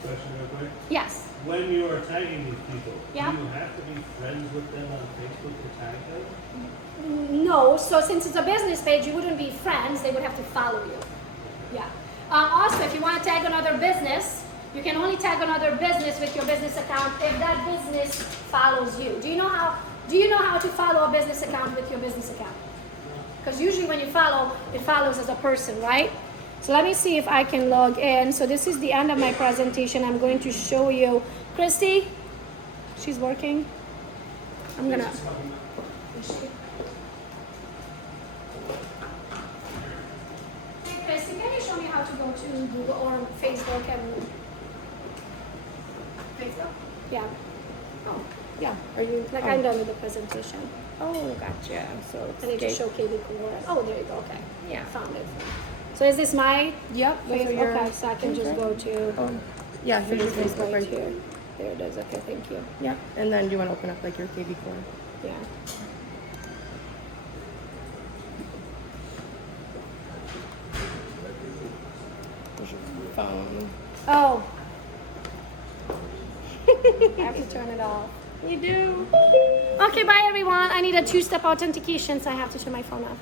Question real quick. Yes. When you are tagging these people, Yeah. do you have to be friends with them on Facebook to tag them? No. So since it's a business page, you wouldn't be friends. They would have to follow you. Yeah. Also, if you want to tag another business, you can only tag another business with your business account if that business follows you. Do you know how to follow a business account with your business account? Because usually when you follow, it follows as a person, right? So let me see if I can log in. So this is the end of my presentation. I'm going to show you Christy. She's working. I'm gonna. Hey Christy, can you show me how to go to Google or Facebook and Facebook? Yeah. Oh, yeah. Are you like I'm done with the presentation? Oh, gotcha. So I need to it's show Katie Core. Oh, there you go. Okay. Yeah. Found it. So is this my? Yep. Those are your Okay, so I can just go to. yeah, here's your Facebook right right here. There it is. Okay, thank you. Yeah. And then do you want to open up like your KV core? Yeah. There's your phone. Oh. I have to turn it off. You do. Okay, bye everyone. I need a 2-step authentication, so I have to turn my phone off.